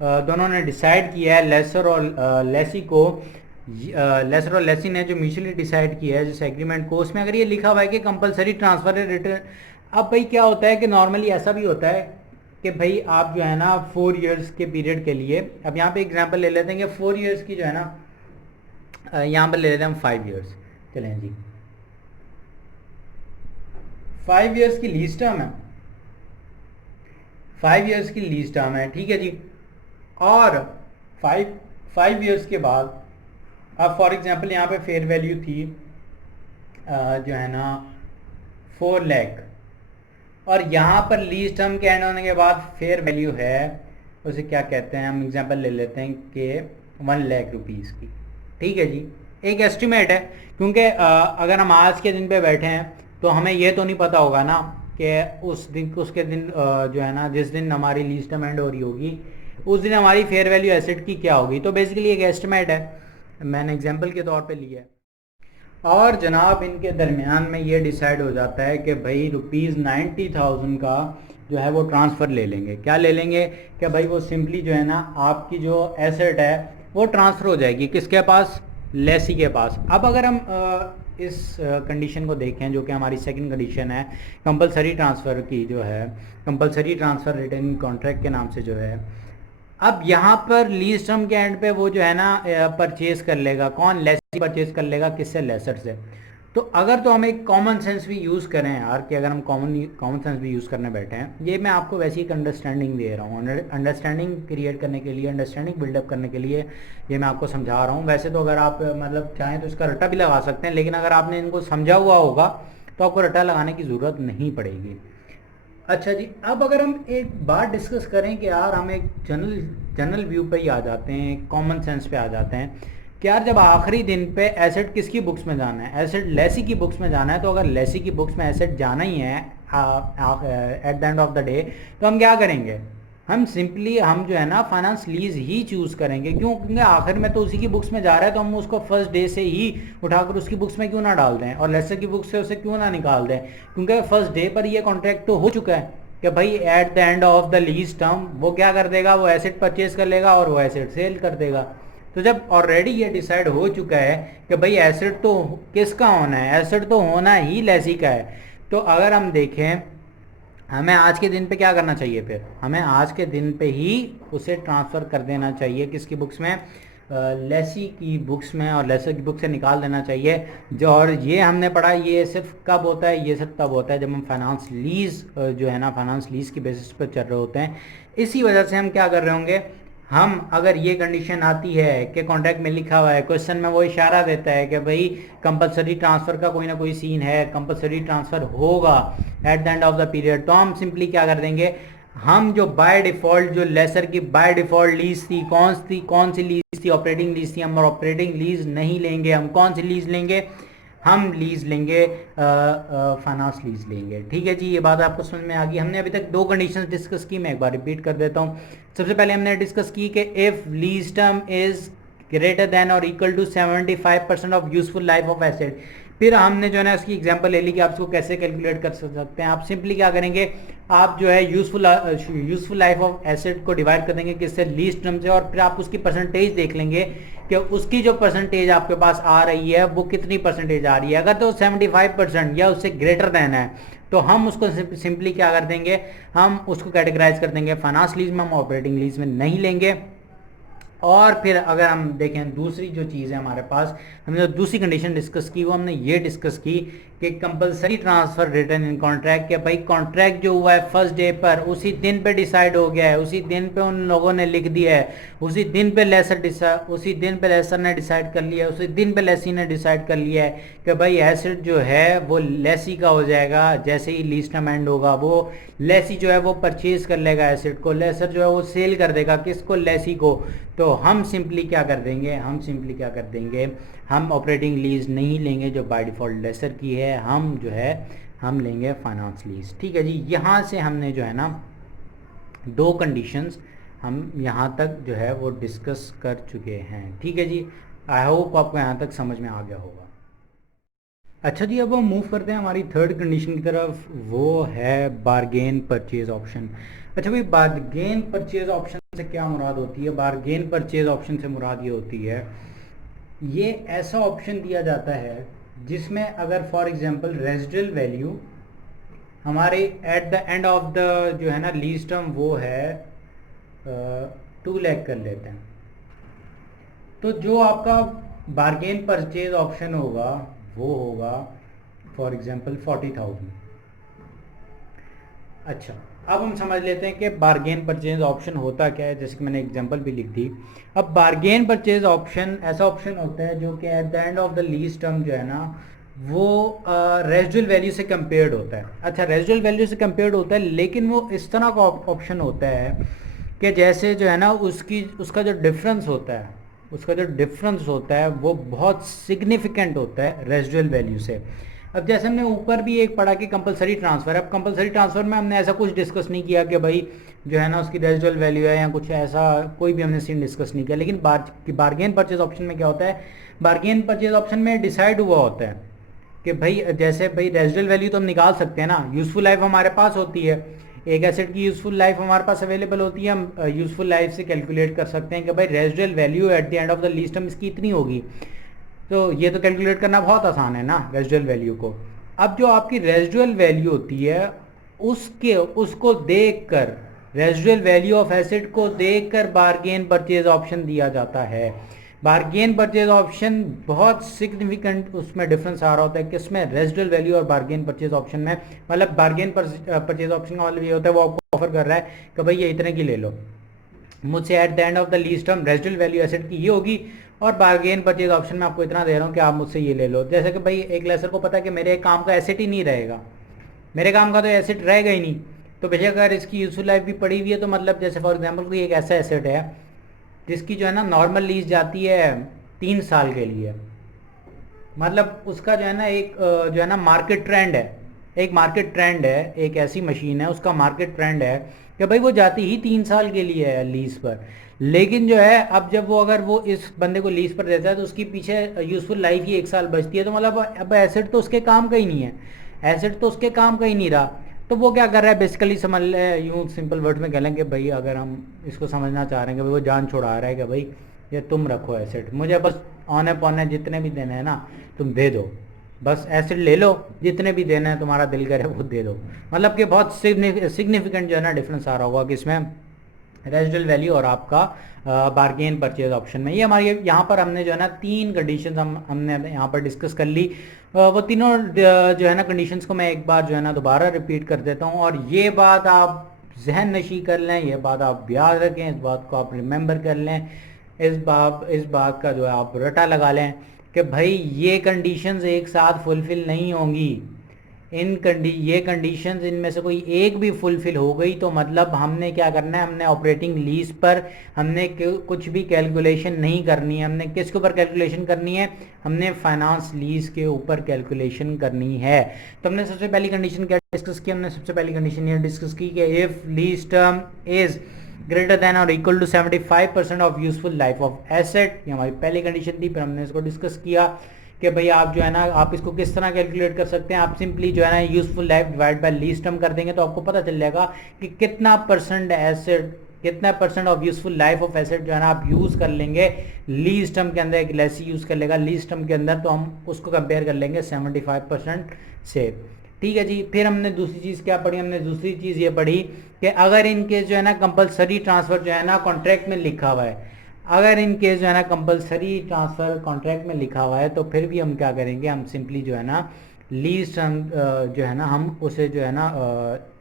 दोनों ने डिसाइड किया है, लेसर और लेसी ने जो म्यूचुअली डिसाइड किया है जिस एग्रीमेंट को, उसमें अगर ये लिखा हुआ है कि कंपलसरी ट्रांसफर रिटर्न। अब भाई क्या होता है कि नॉर्मली ऐसा भी होता है कि भाई आप जो है ना 4 इयर्स के पीरियड के लिए, अब यहाँ पे एग्जांपल ले लेते हैं कि 4 इयर्स की जो है ना, यहाँ पर ले लेते हैं हम 5 इयर्स। चलें जी, 5 इयर्स की लीज टर्म है, 5 इयर्स की लीज टर्म है। ठीक है जी, और 5 इयर्स के बाद अब फॉर एग्जांपल यहाँ पे फेयर वैल्यू थी जो है ना 4 लाख, और यहाँ पर लीज टर्म के एंड होने के बाद फेयर वैल्यू है, उसे क्या कहते हैं, हम एग्जांपल ले लेते हैं कि 1 लाख रुपीज़ की। ठीक है जी, एक एस्टिमेट है, क्योंकि अगर हम आज के दिन पे बैठे हैं तो हमें ये तो नहीं पता होगा ना कि उसके दिन जो है ना जिस दिन हमारी लीज टर्म एंड हो रही होगी उस दिन हमारी फेयर वैल्यू एसेट की क्या होगी। तो बेसिकली एक एस्टिमेट है, मैंने एग्जांपल के तौर पे लिया है। और जनाब इनके दरमियान में ये डिसाइड हो जाता है कि भाई ₹90,000 का जो है वो ट्रांसफ़र ले लेंगे। क्या ले लेंगे कि भाई वो सिंपली जो है ना आपकी जो एसेट है वो ट्रांसफ़र हो जाएगी किसके पास, लेसी के पास। अब अगर हम इस कंडीशन को देखें जो कि हमारी सेकंड कंडीशन है कंपलसरी ट्रांसफ़र की, जो है कंपलसरी ट्रांसफ़र रिटर्न कॉन्ट्रैक्ट के नाम से जो है, अब यहाँ पर लीज टर्म के एंड पे वो जो है ना परचेज कर लेगा, कौन, लेसी परचेज कर लेगा, किससे, लेसर से। तो अगर तो हम एक कॉमन सेंस भी यूज़ करें यार, कि अगर हम कॉमन सेंस भी यूज़ करने बैठे हैं, ये मैं आपको वैसे ही एक अंडरस्टैंडिंग दे रहा हूँ, अंडरस्टैंडिंग क्रिएट करने के लिए, अंडरस्टैंडिंग बिल्डअप करने के लिए ये मैं आपको समझा रहा हूँ। वैसे तो अगर आप मतलब चाहें तो इसका रट्टा भी लगा सकते हैं, लेकिन अगर आपने इनको समझा हुआ होगा तो आपको रट्टा लगाने की ज़रूरत नहीं पड़ेगी। अच्छा जी, अब अगर हम एक बात डिस्कस करें कि यार हम एक जनरल व्यू पे ही आ जाते हैं, कॉमन सेंस पे आ जाते हैं कि यार जब आखिरी दिन पे एसेट किसकी बुक्स में जाना है, एसेट लेसी की बुक्स में जाना है। तो अगर लेसी की बुक्स में एसेट जाना ही है at the end of the day, तो हम क्या करेंगे, हम सिंपली हम जो है ना फाइनेंस लीज ही चूज़ करेंगे। क्यों? क्योंकि आखिर में तो उसी की बुक्स में जा रहा है, तो हम उसको फर्स्ट डे से ही उठाकर उसकी बुक्स में क्यों ना डाल दें और लेसर की बुक्स से उसे क्यों ना निकाल दें, क्योंकि फर्स्ट डे पर ये कॉन्ट्रैक्ट तो हो चुका है कि भाई at the end of the lease term वो क्या कर देगा, वो एसेट परचेज कर लेगा और वो एसेट सेल कर देगा। तो जब ऑलरेडी ये डिसाइड हो चुका है कि भाई एसेट तो किसका होना है, एसेट तो होना ही लेसी का है, तो अगर हम देखें, हमें आज के दिन पे क्या करना चाहिए, फिर हमें आज के दिन पे ही उसे ट्रांसफ़र कर देना चाहिए किसकी बुक्स में, लेसी की बुक्स में, और लेसर की बुक से निकाल देना चाहिए जो। और ये हमने पढ़ा, ये सिर्फ कब होता है, ये सिर्फ तब होता है जब हम फाइनेंस लीज़ जो है ना, फाइनेंस लीज़ की बेसिस पर चल रहे होते हैं। इसी वजह से हम क्या कर रहे होंगे, हम अगर ये कंडीशन आती है कि कॉन्ट्रैक्ट में लिखा हुआ है, क्वेश्चन में वो इशारा देता है कि भाई कंपलसरी ट्रांसफ़र का कोई ना कोई सीन है, कंपलसरी ट्रांसफ़र होगा at the end of the period, तो हम सिंपली क्या कर देंगे, हम जो बाय डिफ़ॉल्ट जो लेसर की बाय डिफ़ॉल्ट लीज थी, कौन सी लीज थी, ऑपरेटिंग लीज थी, हम ऑपरेटिंग लीज नहीं लेंगे। हम कौन सी लीज लेंगे, हम लीज लेंगे, फाइनेंस लीज लेंगे। ठीक है जी, ये बात आपको समझ में आ गई। हमने अभी तक दो कंडीशंस डिस्कस की, मैं एक बार रिपीट कर देता हूँ। सबसे पहले हमने डिस्कस की कि if lease term is greater than और equal to 75% of useful life of asset. फिर हमने जो है ना उसकी एग्जांपल ले ली कि आप इसको कैसे कैलकुलेट कर सकते हैं। आप सिंपली क्या करेंगे, आप जो है यूजफुल लाइफ ऑफ एसेट को डिवाइड कर देंगे किससे, लीज टर्म से, और फिर आप उसकी परसेंटेज देख लेंगे कि उसकी जो परसेंटेज आपके पास आ रही है वो कितनी परसेंटेज आ रही है। अगर तो 75% या उससे ग्रेटर देन है तो हम उसको सिंपली क्या कर देंगे, हम उसको कैटेगराइज कर देंगे फाइनेंस लीज में, हम ऑपरेटिंग लीज में नहीं लेंगे। और फिर अगर हम देखें दूसरी जो चीज़ है हमारे पास, हमने जो दूसरी कंडीशन डिस्कस की वो हमने ये डिस्कस की कि compulsory transfer return in contract, के भाई कॉन्ट्रैक्ट जो हुआ है फर्स्ट डे पर, उसी दिन पे डिसाइड हो गया है, उसी दिन पे उन लोगों ने लिख दिया है, उसी दिन पे लेसर ने डिसाइड कर लिया है, उसी दिन पे लेसी ने डिसाइड कर लिया है कि भाई एसेट जो है वो लेसी का हो जाएगा। जैसे ही लीज टर्म एंड होगा वो लेसी जो है वो परचेज कर लेगा एसेट को, लेसर जो है वो सेल कर देगा किसको, लेसी को। तो हम सिंपली क्या कर देंगे, हम ऑपरेटिंग लीज नहीं लेंगे जो बाय डिफ़ॉल्ट लेसर की है, हम जो है हम लेंगे फाइनेंस लीज। ठीक है जी, यहाँ से हमने जो है ना दो कंडीशंस हम यहाँ तक जो है वो डिस्कस कर चुके हैं। ठीक है जी, आई होप आपको यहाँ तक समझ में आ गया होगा। अच्छा जी, अब हम मूव करते हैं हमारी थर्ड कंडीशन की तरफ, वो है बारगेन परचेज ऑप्शन। अच्छा भाई, बारगेन परचेज ऑप्शन से क्या मुराद होती है? बारगेन परचेज ऑप्शन से मुराद ये होती है, ये ऐसा ऑप्शन दिया जाता है जिसमें अगर फॉर एग्जांपल रेजिडुअल वैल्यू हमारे at the end of the जो है ना लीज टर्म वो है 2 लाख कर लेते हैं, तो जो आपका बारगेन परचेज ऑप्शन होगा वो होगा फॉर एग्जांपल 40,000। अच्छा, अब हम समझ लेते हैं कि बारगेन परचेज ऑप्शन होता क्या है, जैसे कि मैंने एग्जांपल भी लिख दी। अब बारगेन परचेज ऑप्शन ऐसा ऑप्शन होता है जो कि at the end of the lease term जो है ना वो रेजिडुअल वैल्यू से कंपेयर्ड होता है। अच्छा, रेजिडुअल वैल्यू से कंपेयर्ड होता है, लेकिन वो इस तरह का ऑप्शन होता है कि जैसे जो है ना उसका जो डिफरेंस होता है वो बहुत सिग्निफिकेंट होता है रेजिडुअल वैल्यू से। अब जैसे हमने ऊपर भी एक पढ़ा कि कंपलसरी ट्रांसफ़र, अब कंपलसरी ट्रांसफ़र में हमने ऐसा कुछ डिस्कस नहीं किया कि भाई जो है ना उसकी रेजिडुअल वैल्यू है या कुछ ऐसा, कोई भी हमने सीन डिस्कस नहीं किया। लेकिन बारगेन परचेज ऑप्शन में क्या होता है, बारगेन परचेज ऑप्शन में डिसाइड हुआ होता है कि भाई जैसे भाई रेजिडुअल वैल्यू तो हम निकाल सकते हैं ना, यूज़फुल लाइफ हमारे पास होती है, एक एसेट की यूज़फुल लाइफ हमारे पास अवेलेबल होती है, हम यूज़फुल लाइफ से कैलकुलेट कर सकते हैं कि भाई residual value at the end of the lease term इसकी इतनी होगी। तो ये तो कैलकुलेट करना बहुत आसान है ना रेजिडुअल वैल्यू को। अब जो आपकी रेजिडुअल वैल्यू होती है उसको देखकर, रेजिडुअल वैल्यू ऑफ एसेट को देखकर बारगेन परचेज ऑप्शन दिया जाता है। बारगेन परचेज ऑप्शन बहुत सिग्निफिकेंट उसमें डिफरेंस आ रहा होता है कि इसमें रेजिडुअल वैल्यू और बारगेन परचेज ऑप्शन में, मतलब बारगेन परचेज ऑप्शन का मतलब ये होता है वो आपको ऑफर कर रहा है कि भाई ये इतने की ले लो, मुझसे at the end of the lease term residual value asset की ये होगी और बारगेन परचेज ऑप्शन में आपको इतना दे रहा हूँ कि आप मुझसे ये ले लो। जैसे कि भाई एक लेसर को पता है कि मेरे काम का एसेट ही नहीं रहेगा, मेरे काम का तो एसेट रहेगा ही नहीं, तो बेशक अगर इसकी यूजफुल लाइफ भी पड़ी हुई है तो मतलब जैसे फॉर एग्जांपल कोई एक ऐसा एसेट है जिसकी जो है ना नॉर्मल लीज जाती है 3 साल के लिए, मतलब उसका जो है ना एक जो है ना मार्केट ट्रेंड है, एक ऐसी मशीन है उसका मार्केट ट्रेंड है कि भाई वो जाती ही 3 साल के लिए है लीज पर। लेकिन जो है अब जब वो अगर वो इस बंदे को लीज पर देता है तो उसकी पीछे यूजफुल लाइफ ही 1 साल बचती है, तो मतलब अब एसेट तो उसके काम का ही नहीं है, रहा। तो वो क्या कर रहा है बेसिकली, समझ ले यूँ सिंपल वर्ड में कह लें कि भाई अगर हम इसको समझना चाह रहे हैं कि भाई वो जान छोड़ा रहा है कि भाई ये तुम रखो एसेट, मुझे बस औने पौने जितने भी देने हैं ना तुम दे दो, बस एसिड ले लो, जितने भी देना है तुम्हारा दिल करे वो दे दो। मतलब कि बहुत सिग्निफिकेंट जो है ना डिफरेंस आ रहा होगा कि इसमें रेजिडुअल वैल्यू और आपका बार्गेन परचेज ऑप्शन में। ये हमारी यहाँ पर हमने जो है ना 3 कंडीशंस हमने यहाँ पर डिस्कस कर ली। वो तीनों जो है ना कंडीशंस को मैं एक बार जो है ना दोबारा रिपीट कर देता हूँ, और ये बात आप जहन नशी कर लें, ये बात आप याद रखें, इस बात को आप रिमेंबर कर लें, इस बात का जो है आप रटा लगा लें कि भाई ये कंडीशंस एक साथ फुलफिल नहीं होंगी। ये कंडीशंस इनमें से कोई एक भी फुलफिल हो गई तो मतलब हमने क्या करना है, हमने ऑपरेटिंग लीज पर हमने कुछ भी कैलकुलेशन नहीं करनी है। हमने किसके ऊपर कैलकुलेशन करनी है, हमने फाइनेंस लीज के ऊपर कैलकुलेशन करनी है। तो हमने सबसे पहली कंडीशन क्या डिस्कस की, हमने सबसे पहली कंडीशन ये डिस्कस की कि if lease term is greater than और equal to 75% of useful life of asset, ये हमारी पहली कंडीशन थी। फिर हमने इसको डिस्कस किया कि भाई आप जो है ना आप इसको किस तरह कैलकुलेट कर सकते हैं। आप सिंपली जो है ना useful life divide by lease term कर देंगे तो आपको पता चल जाएगा कि कितना percent of useful life of asset जो है ना आप यूज कर लेंगे लीज टर्म के अंदर। एक लेसी यूज कर लेगा लीज टर्म के अंदर, तो हम उसको कंपेयर कर लेंगे 75% से। ठीक है जी। फिर हमने दूसरी चीज़ क्या पढ़ी, हमने दूसरी चीज़ ये पढ़ी कि अगर इनके जो है ना कंपलसरी ट्रांसफ़र जो है ना कॉन्ट्रैक्ट में लिखा हुआ है, अगर इन केस जो है ना कंपलसरी ट्रांसफ़र कॉन्ट्रैक्ट में लिखा हुआ है तो फिर भी हम क्या करेंगे, हम सिंपली जो है ना लीज टर्म जो है ना हम उसे जो है ना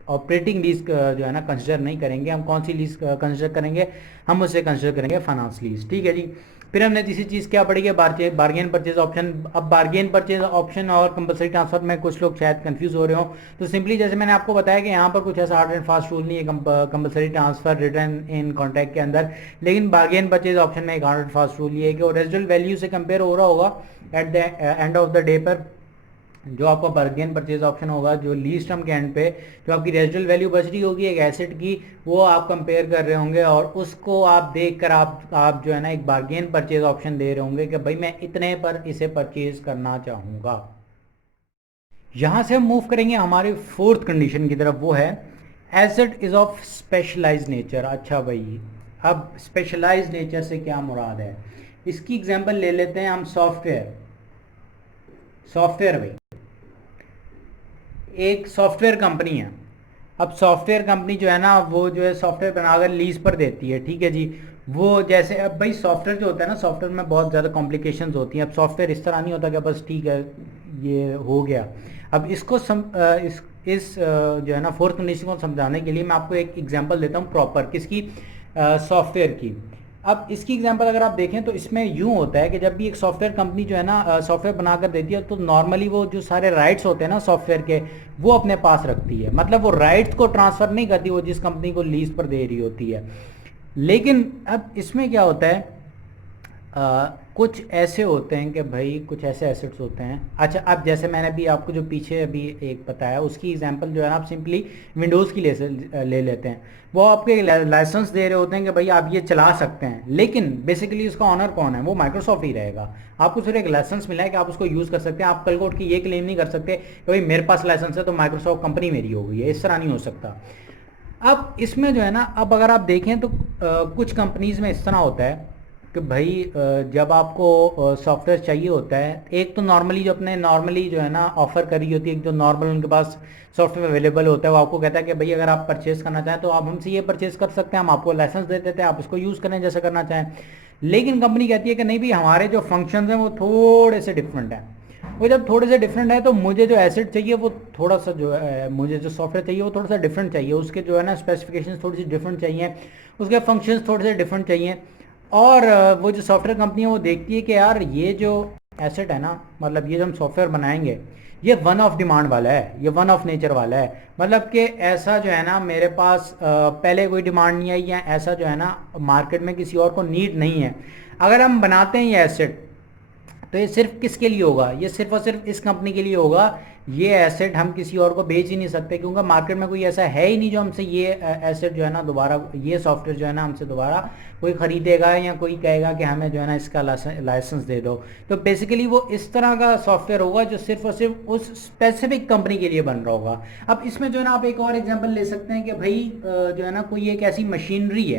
ऑपरेटिंग लीज जो है ना कंसिडर नहीं करेंगे। हम कौन सी लीज कंसिडर करेंगे, हम उसे कंसिडर करेंगे फाइनेंस लीज। ठीक है जी। फिर हमने तीसरी चीज़ क्या पढ़ी है, बार्गेन परचेज ऑप्शन। अब बार्गेन परचेज ऑप्शन और कंपलसरी ट्रांसफर में कुछ लोग शायद कंफ्यूज हो रहे हो, तो सिंपली जैसे मैंने आपको बताया कि यहाँ पर कुछ ऐसा हार्ड एंड फास्ट रूल नहीं है compulsory transfer return in contract के अंदर, लेकिन बार्गेन परचेज ऑप्शन में एक हार्ड एंड फास्ट रूल ये है कि वो रेजिडुअल वैल्यू से कंपेयर हो रहा होगा at the end of the day पर। जो आपका बार्गेन परचेज ऑप्शन होगा, जो लीज टर्म के एंड पे जो आपकी रेजिडुअल वैल्यू बच रही होगी एक एसेट की, वो आप कंपेयर कर रहे होंगे और उसको आप देखकर आप जो है ना एक बार्गेन परचेज ऑप्शन दे रहे होंगे कि भाई मैं इतने पर इसे परचेज करना चाहूँगा। यहाँ से हम मूव करेंगे हमारे फोर्थ कंडीशन की तरफ, वो है asset is of specialise nature. अच्छा भाई, अब स्पेशलाइज नेचर से क्या मुराद है, इसकी एग्जांपल ले लेते हैं हम। सॉफ्टवेयर भाई, एक सॉफ्टवेयर कंपनी है। अब सॉफ्टवेयर कंपनी जो है ना वो जो है सॉफ्टवेयर बनाकर लीज पर देती है। ठीक है जी। वो जैसे अब भाई सॉफ्टवेयर जो होता है ना, सॉफ्टवेयर में बहुत ज़्यादा कॉम्प्लिकेशंस होती हैं। अब सॉफ्टवेयर इस तरह नहीं होता कि बस ठीक है ये हो गया। अब इसको इस जो है ना फोर्थ कंडीशन को समझाने के लिए मैं आपको एक एग्जांपल देता हूँ प्रॉपर किसकी, सॉफ्टवेयर की। अब इसकी एग्जांपल अगर आप देखें तो इसमें यूँ होता है कि जब भी एक सॉफ्टवेयर कंपनी जो है ना सॉफ्टवेयर बनाकर देती है तो नॉर्मली वो जो सारे राइट्स होते हैं ना सॉफ्टवेयर के, वो अपने पास रखती है। मतलब वो राइट्स को ट्रांसफ़र नहीं करती, वो जिस कंपनी को लीज पर दे रही होती है। लेकिन अब इसमें क्या होता है, कुछ ऐसे होते हैं कि भाई कुछ ऐसे एसेट्स होते हैं। अच्छा, अब जैसे मैंने भी आपको जो पीछे अभी एक बताया उसकी एग्जांपल जो है ना आप सिंपली विंडोज़ की ले लेते हैं। वो आपके लाइसेंस दे रहे होते हैं कि भाई आप ये चला सकते हैं, लेकिन बेसिकली उसका ऑनर कौन है, वो माइक्रोसॉफ्ट ही रहेगा। आपको सिर्फ एक लाइसेंस मिला है कि आप उसको यूज़ कर सकते हैं। आप कल को उठ के ये क्लेम नहीं कर सकते कि भाई मेरे पास लाइसेंस है तो माइक्रोसॉफ्ट कंपनी मेरी हो गई है, इस तरह नहीं हो सकता। अब इसमें जो है ना, अब अगर आप देखें तो कुछ कंपनीज़ में इस तरह होता है कि भाई जब आपको सॉफ्टवेयर चाहिए होता है, एक तो नॉर्मली जो अपने नॉर्मली जो है ना ऑफ़र करी होती है, एक जो नॉर्मल उनके पास सॉफ्टवेयर अवेलेबल होता है, वो आपको कहता है कि भाई अगर आप परचेज़ करना चाहें तो आप हमसे ये परचेज़ कर सकते हैं, हम आपको लाइसेंस दे देते हैं, आप इसको यूज़ करें जैसे करना चाहें। लेकिन कंपनी कहती है कि नहीं भाई हमारे जो फंक्शंस हैं वो थोड़े से डिफरेंट हैं। वो जब थोड़े से डिफरेंट है तो मुझे जो एसेट चाहिए वो थोड़ा सा जो है, मुझे जो सॉफ्टवेयर चाहिए वो थोड़ा सा डिफरेंट चाहिए, उसके जो है ना स्पेसिफिकेशन थोड़ी सी डिफरेंट चाहिए, उसके फंक्शंस थोड़े से डिफरेंट चाहिए। और वो जो सॉफ्टवेयर कंपनी है वो देखती है कि यार ये जो एसेट है ना, मतलब ये जो हम सॉफ्टवेयर बनाएंगे ये वन ऑफ डिमांड वाला है, ये वन ऑफ नेचर वाला है। मतलब कि ऐसा जो है ना मेरे पास पहले कोई डिमांड नहीं आई, या ऐसा जो है ना मार्केट में किसी और को नीड नहीं है। अगर हम बनाते हैं ये एसेट तो ये सिर्फ किसके लिए होगा, ये सिर्फ और सिर्फ इस कंपनी के लिए होगा। ये एसेट हम किसी और को बेच ही नहीं सकते, क्योंकि मार्केट में कोई ऐसा है ही नहीं जो हमसे ये एसेट जो है ना दोबारा, ये सॉफ्टवेयर जो है ना हमसे दोबारा कोई ख़रीदेगा या कोई कहेगा कि हमें जो है ना इसका लाइसेंस दे दो। तो बेसिकली वो इस तरह का सॉफ्टवेयर होगा जो सिर्फ और सिर्फ उस स्पेसिफिक कंपनी के लिए बन रहा होगा। अब इसमें जो है ना आप एक और एग्जाम्पल ले सकते हैं कि भाई जो है ना कोई एक ऐसी मशीनरी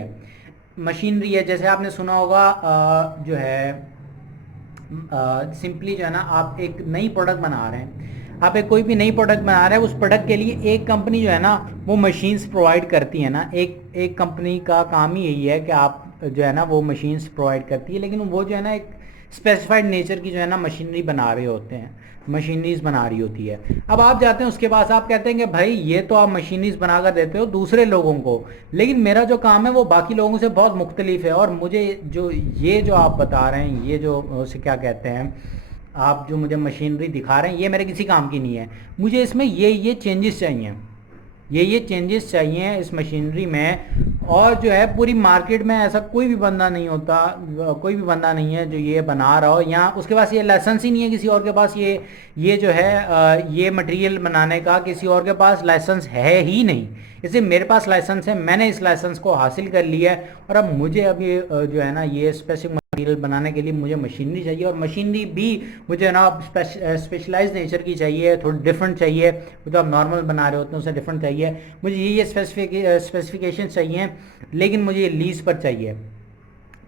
है, जैसे आपने सुना होगा जो है सिंपली जो है ना आप एक नई प्रोडक्ट बना रहे हैं, आप एक कोई भी नई प्रोडक्ट बना रहे हैं, उस प्रोडक्ट के लिए एक कंपनी जो है ना वो मशीन्स प्रोवाइड करती है ना, एक कंपनी का काम ही यही है कि आप जो है ना वो मशीन्स प्रोवाइड करती है, लेकिन वो जो है ना एक स्पेसिफाइड नेचर की जो है ना मशीनरी बना रहे होते हैं, मशीनरीज बना रही होती है। अब आप जाते हैं उसके पास, आप कहते हैं कि भाई ये तो आप मशीनरीज बनाकर देते हो दूसरे लोगों को, लेकिन मेरा जो काम है वो बाकी लोगों से बहुत मुख्तलिफ है, और मुझे जो आप बता रहे हैं, ये जो उसे क्या कहते हैं, आप जो मुझे मशीनरी दिखा रहे हैं, ये मेरे किसी काम की नहीं है, मुझे इसमें ये चेंजेस चाहिए, ये चेंजेस चाहिए इस मशीनरी में। और जो है पूरी मार्केट में ऐसा कोई भी बंदा नहीं होता, कोई भी बंदा नहीं है जो ये बना रहा हो, यहाँ उसके पास ये लाइसेंस ही नहीं है, किसी और के पास ये जो है ये मटेरियल बनाने का किसी और के पास लाइसेंस है ही नहीं। इसलिए मेरे पास लाइसेंस है, मैंने इस लाइसेंस को हासिल कर लिया है, और अब मुझे अब ये जो है ना ये स्पेसिफिक मटेरियल बनाने के लिए मुझे मशीनरी चाहिए, और मशीनरी भी मुझे ना स्पेशलाइज नेचर की चाहिए, थोड़ी डिफरेंट चाहिए, वो जो आप नॉर्मल बना रहे होते हैं उससे डिफरेंट चाहिए, मुझे ये स्पेसिफिकेशन चाहिए, लेकिन मुझे ये लीज पर चाहिए,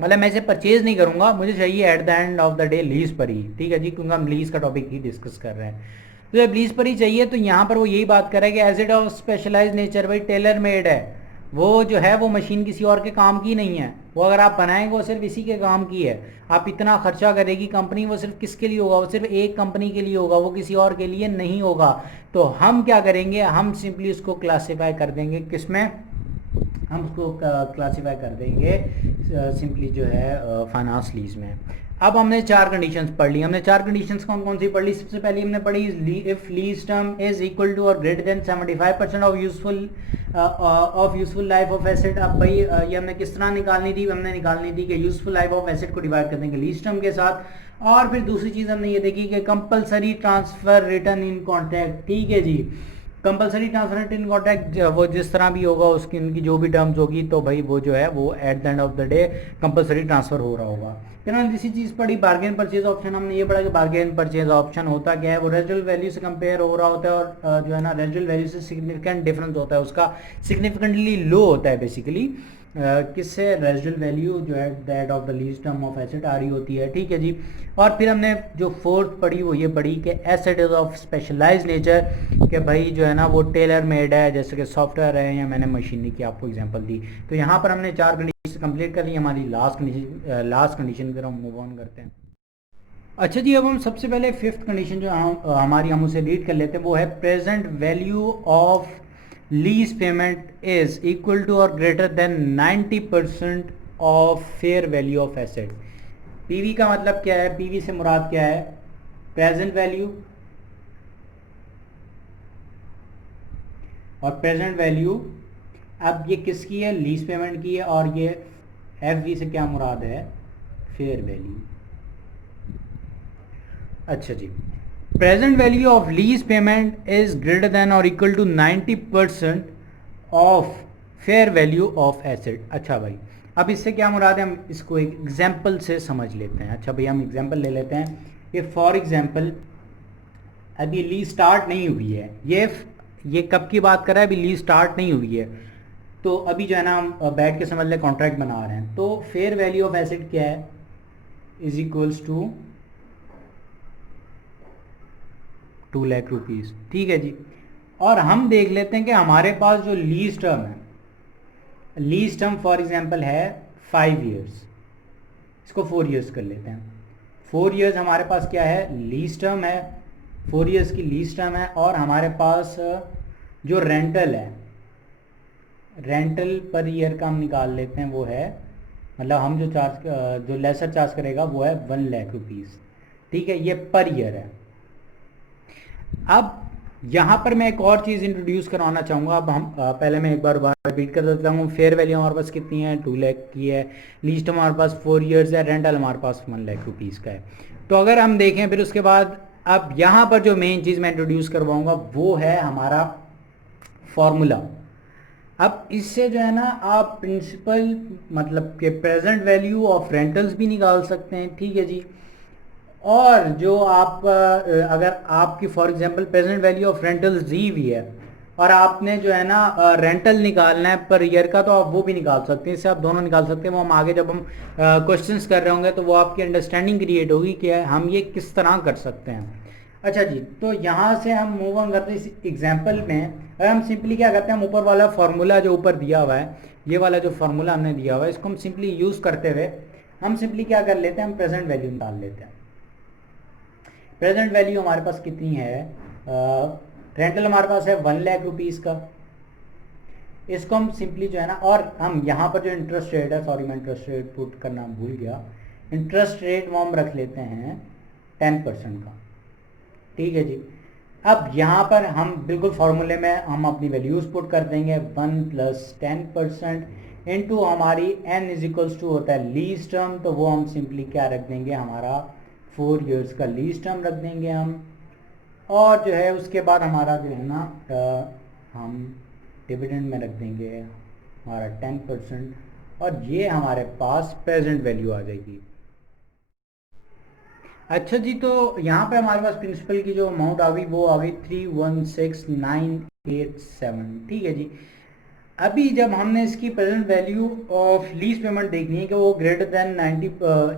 मतलब मैं इसे परचेज नहीं करूंगा, मुझे चाहिए at the end of the day lease पर ही, ठीक है जी, क्योंकि हम लीज का टॉपिक ही डिस्कस कर रहे हैं। तो जब लीज पर ही चाहिए तो यहाँ पर वो यही बात कर रहा है कि as it of specialise nature, भाई टेलर मेड है, वो जो है वो मशीन किसी और के काम की नहीं है, वो अगर आप बनाएंगे वो सिर्फ इसी के काम की है। आप इतना खर्चा करेगी कंपनी, वो सिर्फ किसके लिए होगा, वो सिर्फ एक कंपनी के लिए होगा, वो किसी और के लिए नहीं होगा। तो हम क्या करेंगे, हम सिंपली उसको क्लासीफाई कर देंगे किसमें, हम उसको क्लासीफाई कर देंगे सिंपली जो है फाइनेंस लीज में। अब हमने चार कंडीशंस पढ़ ली, हमने चार कंडीशंस कौन कौन सी पढ़ ली। सबसे पहले हमने पढ़ी if lease term is equal to और greater than 75% of useful life of asset. अब भाई ये हमने किस तरह निकालनी थी, हमने निकालनी थी कि यूजफुल लाइफ ऑफ एसेट को डिवाइड कर देंगे लीज टर्म के साथ। और फिर दूसरी चीज हमने ये देखी कि compulsory transfer return in contract, ठीक है जी, कंपलसरी ट्रांसफर इन कॉन्ट्रैक्ट वो जिस तरह भी होगा उसकी उनकी जो भी टर्म्स होगी, तो भाई वो जो है वो at the end of the day compulsory transfer हो रहा होगा। फिर हमने दूसरी चीज़ पढ़ी बार्गेन परचेज ऑप्शन, हमने ये पढ़ा कि बार्गेन परचेज ऑप्शन होता क्या है, वो रेजिडुअल वैल्यू से कंपेयर हो रहा होता है, और जो है ना रेजिडुअल वैल्यू से सिग्निफिकेंट डिफरेंस होता है, उसका सिग्निफिकेंटली लो होता है बेसिकली, किससे, रेजिडुअल वैल्यू जो है that of the lease term of asset आ रही होती है, ठीक है जी। और फिर हमने जो फोर्थ पढ़ी वो ये पढ़ी कि asset is of specialise nature, कि भाई जो है ना वो टेलर मेड है, जैसे कि सॉफ्टवेयर है या मैंने मशीनरी की आपको एग्जांपल दी। तो यहाँ पर हमने चार कंडीशन कंप्लीट कर ली, हमारी लास्ट कंडीशन पर हम मूव ऑन करते हैं। अच्छा जी, अब हम सबसे पहले फिफ्थ कंडीशन जो हम उसे रीड कर लेते हैं, वो है present value of lease payment is equal to और greater than 90% of fair value of asset. PV का मतलब क्या है, पीवी से मुराद क्या है, प्रेजेंट वैल्यू, और प्रेजेंट वैल्यू अब ये किसकी है, लीज पेमेंट की है, और ये एफ वी से क्या मुराद है, फेयर वैल्यू। अच्छा जी, present value of lease payment is greater than और equal to 90% of fair value of asset. अच्छा भाई, अब इससे क्या मुराद है, हम इसको एक एग्जांपल से समझ लेते हैं। अच्छा भाई, हम एग्जांपल ले लेते हैं कि फॉर एग्जांपल अभी लीज स्टार्ट नहीं हुई है, ये कब की बात कर रहा है, अभी लीज स्टार्ट नहीं हुई है, तो अभी जो है ना हम बैठ के समझ ले कॉन्ट्रैक्ट बना रहे हैं। तो फेयर वैल्यू ऑफ एसेट क्या है, is equals to 2 lakh rupees, ठीक है जी। और हम देख लेते हैं कि हमारे पास जो लीज टर्म है, लीज टर्म फॉर एग्जांपल है 5 इयर्स, इसको 4 इयर्स कर लेते हैं। 4 इयर्स हमारे पास क्या है, लीज टर्म है, 4 इयर्स की लीज टर्म है, और हमारे पास जो रेंटल है, रेंटल पर ईयर का हम निकाल लेते हैं, वो है मतलब हम जो लेसर चार्ज करेगा वो है 1 लाख रुपीज़, ठीक है, ये पर ईयर है। अब यहाँ पर मैं एक और चीज़ इंट्रोड्यूस करवाना चाहूँगा। अब हम पहले मैं एक बार रिपीट कर देता हूँ, फेयर वैल्यू हमारे पास कितनी है, 2 लाख की है, लीज टर्म हमारे पास 4 इयर्स है, रेंटल हमारे पास 1 लाख रुपीज़ का है। तो अगर हम देखें फिर उसके बाद अब यहाँ पर जो मेन चीज़ मैं इंट्रोड्यूस करवाऊँगा वो है हमारा फॉर्मूला। अब इससे जो है ना आप प्रिंसिपल मतलब कि प्रेजेंट वैल्यू ऑफ रेंटल्स भी निकाल सकते हैं, ठीक है जी। और जो आप अगर आपकी for example present value of rentals दी हुई है, और आपने जो है ना रेंटल निकालना है पर ईयर का, तो आप वो भी निकाल सकते हैं। इससे आप दोनों निकाल सकते हैं। वो हम आगे जब हम क्वेश्चंस कर रहे होंगे तो वो आपकी अंडरस्टैंडिंग क्रिएट होगी कि हम ये किस तरह कर सकते हैं। अच्छा जी, तो यहाँ से हम मूव ऑन करते हैं इस एग्जाम्पल में। अगर हम सिंपली क्या करते हैं, हम ऊपर वाला फार्मूला जो ऊपर दिया हुआ है, ये वाला जो फार्मूला हमने दिया हुआ है, इसको हम सिंपली यूज़ करते हुए हम सिंपली क्या कर लेते हैं, हम प्रेजेंट वैल्यू निकाल लेते हैं। प्रेजेंट वैल्यू हमारे पास कितनी है, रेंटल हमारे पास है 1 लाख रुपीज़ का। इसको हम सिंपली जो है ना, और हम यहाँ पर जो इंटरेस्ट रेट है, सॉरी मैं इंटरेस्ट रेट पुट करना भूल गया, इंटरेस्ट रेट वो हम रख लेते हैं 10% का। ठीक है जी। अब यहाँ पर हम बिल्कुल फॉर्मूले में हम अपनी वैल्यूज पुट कर देंगे, 1 + 10% इंटू हमारी n = होता है लीज टर्म, तो वो हम सिंपली क्या रख देंगे, हमारा 4 इयर्स का लीज टर्म रख देंगे हम। और जो है उसके बाद हमारा जो है ना हम डिविडेंड में रख देंगे हमारा 10%, और ये हमारे पास प्रेजेंट वैल्यू आ जाएगी। अच्छा जी, तो यहाँ पे हमारे पास प्रिंसिपल की जो अमाउंट आ गई वो आ गई 316,987। ठीक है जी। अभी जब हमने इसकी present value of lease payment देखनी है कि वो ग्रेटर देन 90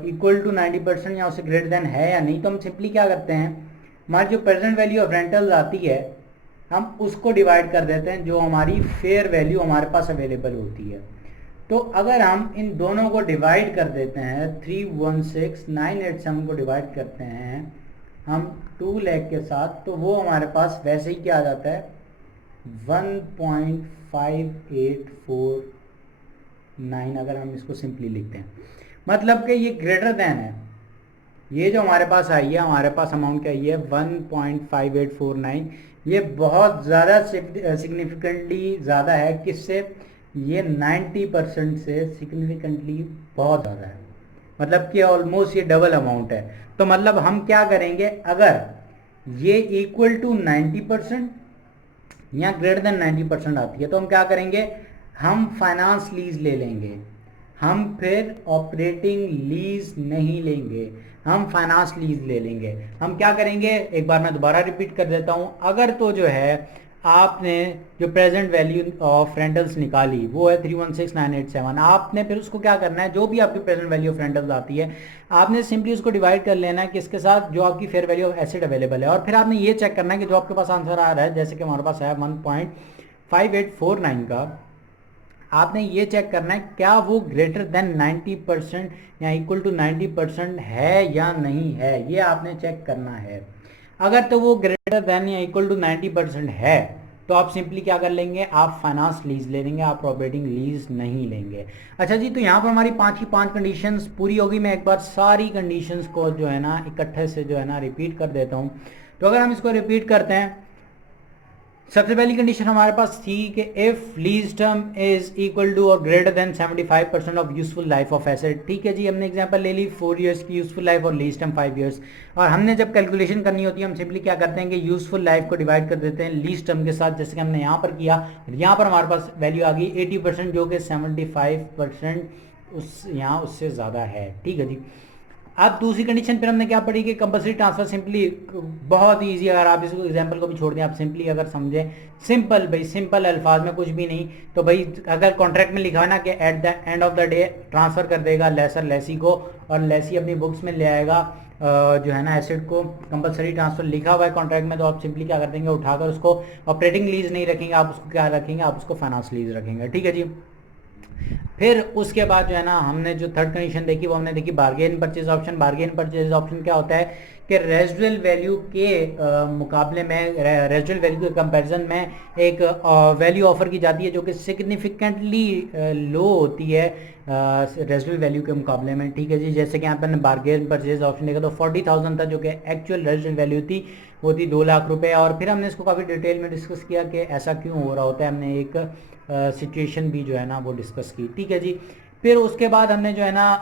इक्वल टू 90% या उससे ग्रेटर देन है या नहीं, तो हम सिंपली क्या करते हैं, हमारी जो प्रेजेंट वैल्यू ऑफ रेंटल्स आती है हम उसको डिवाइड कर देते हैं जो हमारी फेयर वैल्यू हमारे पास अवेलेबल होती है। तो अगर हम इन दोनों को डिवाइड कर देते हैं, 316,987 को डिवाइड करते हैं हम 2 लाख के साथ, तो वो हमारे पास वैसे ही क्या आ जाता है, 1.5849, अगर हम इसको सिंपली लिखते हैं, मतलब कि ये ग्रेटर देन है। ये जो हमारे पास आई है, हमारे पास अमाउंट क्या आई है 1.5849, ये बहुत ज़्यादा सिग्निफिकेंटली ज़्यादा है। किससे, ये 90% से सिग्निफिकेंटली बहुत ज़्यादा है, मतलब कि ऑलमोस्ट ये डबल अमाउंट है। तो मतलब हम क्या करेंगे, अगर ये इक्वल टू 90% या ग्रेटर देन 90% आती है तो हम क्या करेंगे, हम फाइनेंस लीज ले लेंगे। हम फिर ऑपरेटिंग लीज नहीं लेंगे, हम फाइनेंस लीज ले लेंगे। हम क्या करेंगे, एक बार मैं दोबारा रिपीट कर देता हूँ। अगर तो जो है आपने जो प्रेजेंट वैल्यू ऑफ रेंटल्स निकाली वो है 316,987, आपने फिर उसको क्या करना है, जो भी आपकी प्रेजेंट वैल्यू ऑफ रेंटल्स आती है आपने सिंपली उसको डिवाइड कर लेना है किसके साथ, जो आपकी fair value of asset available है। और फिर आपने ये चेक करना है कि जो आपके पास आंसर आ रहा है, जैसे कि हमारे पास है 1.5849 का, आपने ये चेक करना है क्या वो ग्रेटर देन 90% या इक्वल टू 90% है या नहीं है, ये आपने चेक करना है। अगर तो वो ग्रेटर देन या इक्वल टू 90% है तो आप सिंपली क्या कर लेंगे, आप फाइनेंस लीज ले लेंगे, आप ऑपरेटिंग लीज नहीं लेंगे। अच्छा जी, तो यहाँ पर हमारी 5 की 5 कंडीशंस पूरी होगी। मैं एक बार सारी कंडीशंस को जो है ना इकट्ठे से जो है ना रिपीट कर देता हूँ। तो अगर हम इसको रिपीट करते हैं, सबसे पहली कंडीशन हमारे पास थी कि if lease term is equal to और greater than 75% of useful life of asset. ठीक है जी, हमने एग्जांपल ले ली 4 इयर्स की यूजफुल लाइफ और लीज टर्म 5 इयर्स। और हमने जब कैलकुलेशन करनी होती है हम सिंपली क्या करते हैं कि यूजफुल लाइफ को डिवाइड कर देते हैं लीज टर्म के साथ, जैसे कि हमने यहाँ पर किया। यहाँ पर हमारे पास वैल्यू आ गई 80%, जो कि 75% उस यहाँ उससे ज़्यादा है। ठीक है जी। अब दूसरी कंडीशन फिर हमने क्या पढ़ी कि कंपल्सरी ट्रांसफर, सिंपली बहुत ही ईजी, अगर आप इस एग्जांपल को भी छोड़ दें, आप सिंपली अगर समझें, सिंपल भाई, सिंपल अल्फाज में कुछ भी नहीं, तो भाई अगर कॉन्ट्रैक्ट में लिखा है ना कि at the end of the day transfer कर देगा लेसर लेसी को, और लेसी अपनी बुक्स में ले आएगा जो है ना एसेट को, कंपलसरी ट्रांसफ़र लिखा हुआ है कॉन्ट्रैक्ट में, तो आप सिंपली क्या कर देंगे, उठाकर उसको ऑपरेटिंग लीज नहीं रखेंगे, आप उसको क्या रखेंगे, आप उसको फाइनेंस लीज रखेंगे। ठीक है जी। फिर उसके बाद जो है ना हमने जो थर्ड कंडीशन देखी वो हमने देखी bargain purchase option. Bargain purchase option क्या होता है कि रेजिडुअल वैल्यू के मुकाबले में, रेजिडुअल वैल्यू के कंपैरिजन में एक वैल्यू ऑफर की जाती है जो कि सिग्निफिकेंटली लो होती है रेजिडुअल वैल्यू के मुकाबले में। ठीक है जी। जैसे कि यहाँ पर बार्गेन परचेज ऑप्शन देखा तो 40,000 था, जो कि एक्चुअल रेजिडुअल वैल्यू थी वो थी 2 लाख रुपए। और फिर हमने इसको काफ़ी डिटेल में डिस्कस किया कि ऐसा क्यों हो रहा होता है, हमने एक सिचुएशन भी जो है ना वो डिस्कस की। ठीक है जी। फिर उसके बाद हमने जो है ना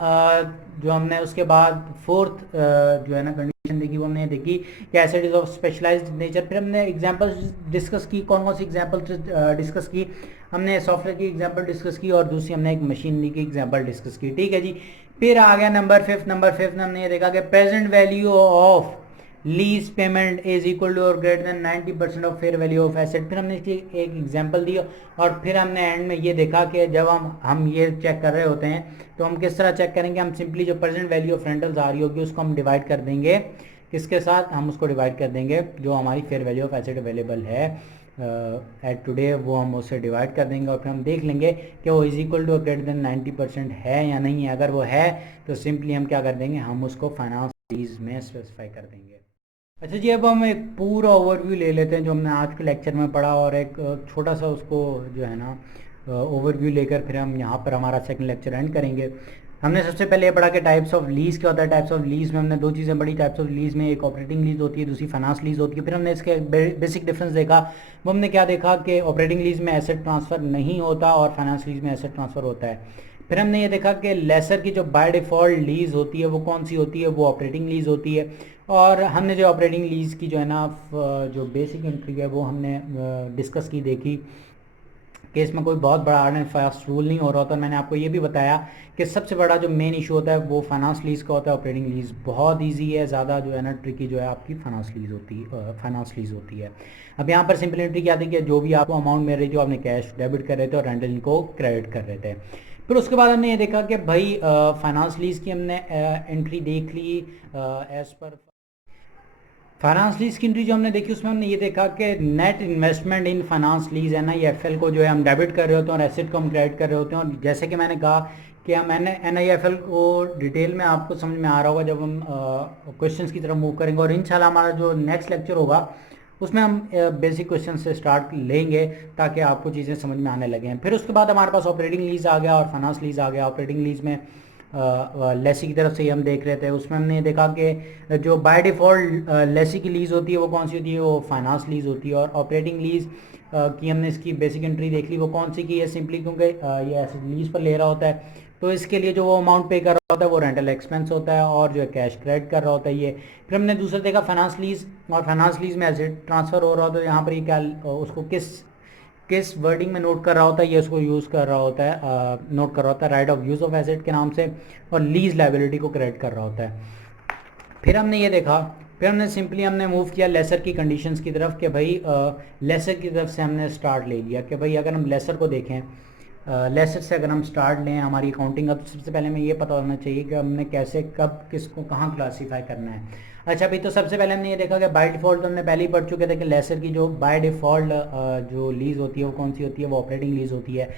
जो हमने उसके बाद फोर्थ जो है ना कंडीशन देखी वो हमने देखी कि asset is of specialised nature. फिर हमने एग्जांपल्स डिस्कस की, कौन कौन सी एग्जांपल्स डिस्कस की, हमने सॉफ्टवेयर की एग्जांपल डिस्कस की और दूसरी हमने एक मशीनरी की एग्जांपल डिस्कस की। ठीक है जी। फिर आ गया नंबर फिफ्थ में हमने ये देखा कि present value of lease payment is equal to और greater than 90% of fair value of asset. फिर हमने इसकी एक एग्जांपल दी और फिर हमने एंड में ये देखा कि जब हम ये चेक कर रहे होते हैं तो हम किस तरह चेक करेंगे, हम सिंपली जो प्रेजेंट वैल्यू ऑफ रेंटल्स आ रही होगी उसको हम डिवाइड कर देंगे किसके साथ, हम उसको डिवाइड कर देंगे जो हमारी fair value of asset available है एट टुडे, वो हम उससे डिवाइड कर देंगे और फिर हम देख लेंगे कि वो is equal to greater than 90% है या नहीं है। अगर वो है तो सिंपली हम क्या कर देंगे, हम उसको फाइनेंस लीज में स्पेसिफाई कर देंगे। अच्छा जी, अब हम एक पूरा ओवरव्यू ले लेते हैं जो हमने आज के लेक्चर में पढ़ा और एक छोटा सा उसको जो है ना ओवरव्यू लेकर फिर हम यहाँ पर हमारा सेकंड लेक्चर एंड करेंगे। हमने सबसे पहले ये पढ़ा कि टाइप्स ऑफ लीज क्या होता है। टाइप्स ऑफ लीज में हमने दो चीज़ें पढ़ी टाइप्स ऑफ लीज में, एक ऑपरेटिंग लीज होती है, दूसरी फाइनेंस लीज होती है। फिर हमने इसके बेसिक डिफरेंस देखा। वो हमने क्या देखा कि ऑपरेटिंग लीज में एसेट ट्रांसफ़र नहीं होता और फाइनेंस लीज में एसेट ट्रांसफ़र होता है। फिर हमने ये देखा कि लेसर की जो बाय डिफ़ॉल्ट लीज होती है वो कौन सी होती है, वो ऑपरेटिंग लीज होती है। और हमने जो ऑपरेटिंग लीज की जो है ना जो बेसिक एंट्री है वो हमने डिस्कस की, देखी कि इसमें कोई बहुत बड़ा हार्ड एंड फास्ट रूल नहीं हो रहा होता। मैंने आपको ये भी बताया कि सबसे बड़ा जो मेन इशू होता है वो फाइनेंस लीज का होता है। ऑपरेटिंग लीज बहुत इजी है, ज़्यादा जो है ना ट्रिकी जो है आपकी फाइनेंस लीज होती है। अब यहाँ पर सिंपल एंट्री क्या थी कि जो भी आपको अमाउंट मिल रही थी आपने कैश डेबिट कर रहे थे और रेंटल इनको क्रेडिट कर रहे थे। फिर उसके बाद हमने ये देखा कि भाई फाइनेंस लीज की हमने एंट्री देख ली एज पर फाइनेंस लीज की एंट्री जो हमने देखी उसमें हमने ये देखा कि net investment in finance lease NIFL को जो है हम डेबिट कर रहे होते हैं और एसेट को हम क्रेडिट कर रहे होते हैं। और जैसे कि मैंने कहा कि मैंने NIFL को डिटेल में आपको समझ में आ रहा होगा जब हम क्वेश्चंस की तरफ मूव करेंगे और इंशाल्लाह हमारा जो नेक्स्ट लेक्चर होगा उसमें हम बेसिक क्वेश्चन से स्टार्ट लेंगे ताकि आपको चीज़ें समझ में आने लगें। फिर उसके बाद हमारे पास ऑपरेटिंग लीज आ गया और फाइनेंस लीज आ गया। ऑपरेटिंग लीज में लेसी की तरफ से ही हम देख रहे थे, उसमें हमने देखा कि जो बाय डिफ़ॉल्ट लेसी की लीज़ होती है वो कौन सी होती है, वो फाइनेंस लीज़ होती है। और ऑपरेटिंग लीज़ की हमने इसकी बेसिक एंट्री देख ली, वो कौन सी की है, सिंपली क्योंकि ये ऐसे लीज़ पर ले रहा होता है तो इसके लिए जो वो अमाउंट पे कर रहा होता है वो रेंटल एक्सपेंस होता है और जो है कैश क्रेडिट कर रहा होता है ये। फिर हमने दूसरा देखा फाइनेंस लीज़, और फाइनेंस लीज़ में एसेट ट्रांसफ़र हो रहा होता है तो यहाँ पर ये क्या उसको किस वर्डिंग में नोट कर रहा होता है, ये उसको यूज़ कर रहा होता है, नोट कर रहा होता है right of use of asset के नाम से, और लीज लायबिलिटी को क्रेडिट कर रहा होता है। फिर हमने ये देखा, फिर हमने सिंपली हमने मूव किया लेसर की कंडीशंस की तरफ कि भाई लेसर की तरफ से हमने स्टार्ट ले लिया कि भाई अगर हम लेसर को देखें, लेसर से अगर हम स्टार्ट लें हमारी अकाउंटिंग, अब सबसे पहले हमें ये पता होना चाहिए कि हमने कैसे कब किसको कहाँ क्लासीफाई करना है। अच्छा भाई, तो सबसे पहले हमने ये देखा कि बाय डिफ़ॉल्ट तो हमने पहले ही पढ़ चुके थे कि लेसर की जो बाय डिफ़ॉल्ट जो लीज़ होती है वो कौन सी होती है, वो ऑपरेटिंग लीज़ होती है।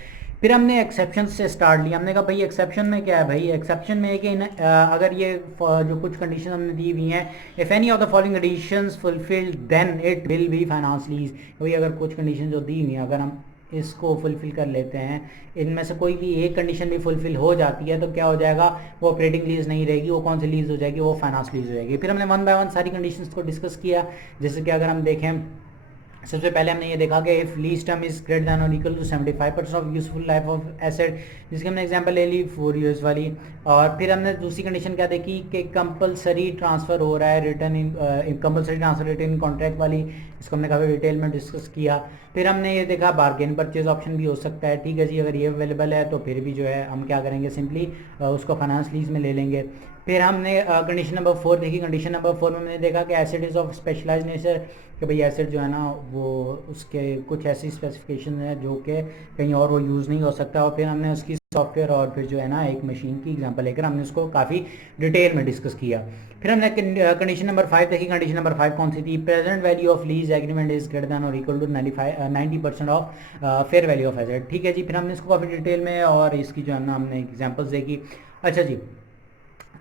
फिर हमने एक्सेप्शन से स्टार्ट लिया, हमने कहा भाई एक्सेप्शन में क्या है, भाई एक्सेप्शन में है कि अगर ये जो कुछ कंडीशन हमने दी हुई हैं, if any of the following conditions fulfilled then it will be finance lease. भाई अगर कुछ कंडीशन जो दी हुई हैं अगर हम इसको फुलफ़िल कर लेते हैं, इनमें से कोई भी एक कंडीशन भी फुलफ़िल हो जाती है तो क्या हो जाएगा, वो ऑपरेटिंग लीज़ नहीं रहेगी, वो कौन सी लीज़ हो जाएगी, वो फाइनेंस लीज़ हो जाएगी। फिर हमने वन बाय वन सारी कंडीशंस को डिस्कस किया, जैसे कि अगर हम देखें सबसे पहले हमने ये देखा कि if lease term is greater than और equal to 75% of useful life of asset, जिसकी हमने एग्जांपल ले ली 4 years वाली। और फिर हमने दूसरी कंडीशन क्या देखी कि कंपलसरी ट्रांसफ़र हो रहा है, return in compulsory transfer return in contract वाली, इसको हमने काफ़ी डिटेल में डिस्कस किया। फिर हमने ये देखा बार्गेन परचेज ऑप्शन भी हो सकता है, ठीक है जी, अगर ये अवेलेबल है तो फिर भी जो है हम क्या करेंगे, सिंपली उसको फाइनेंस लीज में ले लेंगे। फिर हमने कंडीशन नंबर 4 देखी। कंडीशन नंबर 4 में हमने देखा कि asset is of specialise nature, कि भाई एसेट जो है ना वो उसके कुछ ऐसी स्पेसिफिकेशन है जो कि कहीं और वो यूज़ नहीं हो सकता। और फिर हमने उसकी सॉफ्टवेयर और फिर जो है ना एक मशीन की एग्जांपल लेकर हमने उसको काफ़ी डिटेल में डिस्कस किया। फिर हमने कंडीशन नंबर 5 देखी। कंडीशन नंबर 5 कौन सी थी, present value of lease agreement is greater than और equal to 90% of fair value of asset, ठीक है जी। फिर हमने इसको काफ़ी डिटेल में और इसकी जो है ना हमने एग्जाम्पल्स देखी। अच्छा जी,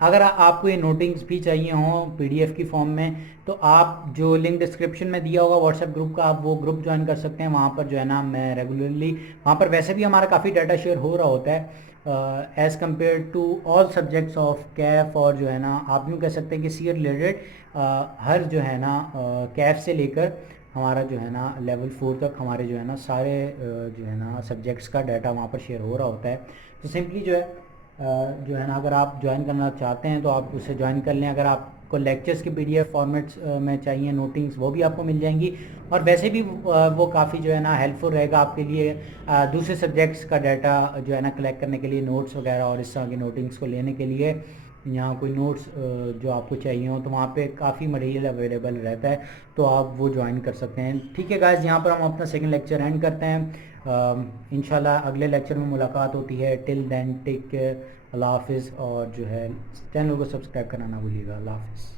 अगर आपको ये नोटिंग्स भी चाहिए हों PDF की फॉर्म में तो आप जो लिंक डिस्क्रिप्शन में दिया होगा व्हाट्सएप ग्रुप का, आप वो ग्रुप ज्वाइन कर सकते हैं। वहाँ पर जो है ना मैं रेगुलरली वहाँ पर वैसे भी हमारा काफ़ी डाटा शेयर हो रहा होता है as compare to all subjects of CAF, और जो है ना आप यूँ कह सकते हैं कि सी रिलेटेड हर जो है ना कैफ से लेकर हमारा जो है ना लेवल 4 तक हमारे जो है ना सारे जो है ना सब्जेक्ट्स का डाटा वहाँ पर शेयर हो रहा होता है। तो सिंपली जो है जो है ना, अगर आप ज्वाइन करना चाहते हैं तो आप उसे ज्वाइन कर लें। अगर आपको लेक्चर्स के PDF फॉर्मेट्स में चाहिए नोटिंग्स, वो भी आपको मिल जाएंगी। और वैसे भी वो काफ़ी जो है ना हेल्पफुल रहेगा आपके लिए दूसरे सब्जेक्ट्स का डाटा जो है ना कलेक्ट करने के लिए, नोट्स वगैरह और इस तरह की नोटिंग्स को लेने के लिए। यहाँ कोई नोट्स जो आपको चाहिए हो तो वहाँ पे काफ़ी मटेरियल अवेलेबल रहता है, तो आप वो ज्वाइन कर सकते हैं। ठीक है गाइस, यहाँ पर हम अपना सेकंड लेक्चर एंड करते हैं। इंशाल्लाह अगले लेक्चर में मुलाकात होती है। टिल देन टेक केयर, अल्लाह हाफिज़। और जो है चैनल को सब्सक्राइब करना ना भूलिएगा। अल्लाह हाफिज़।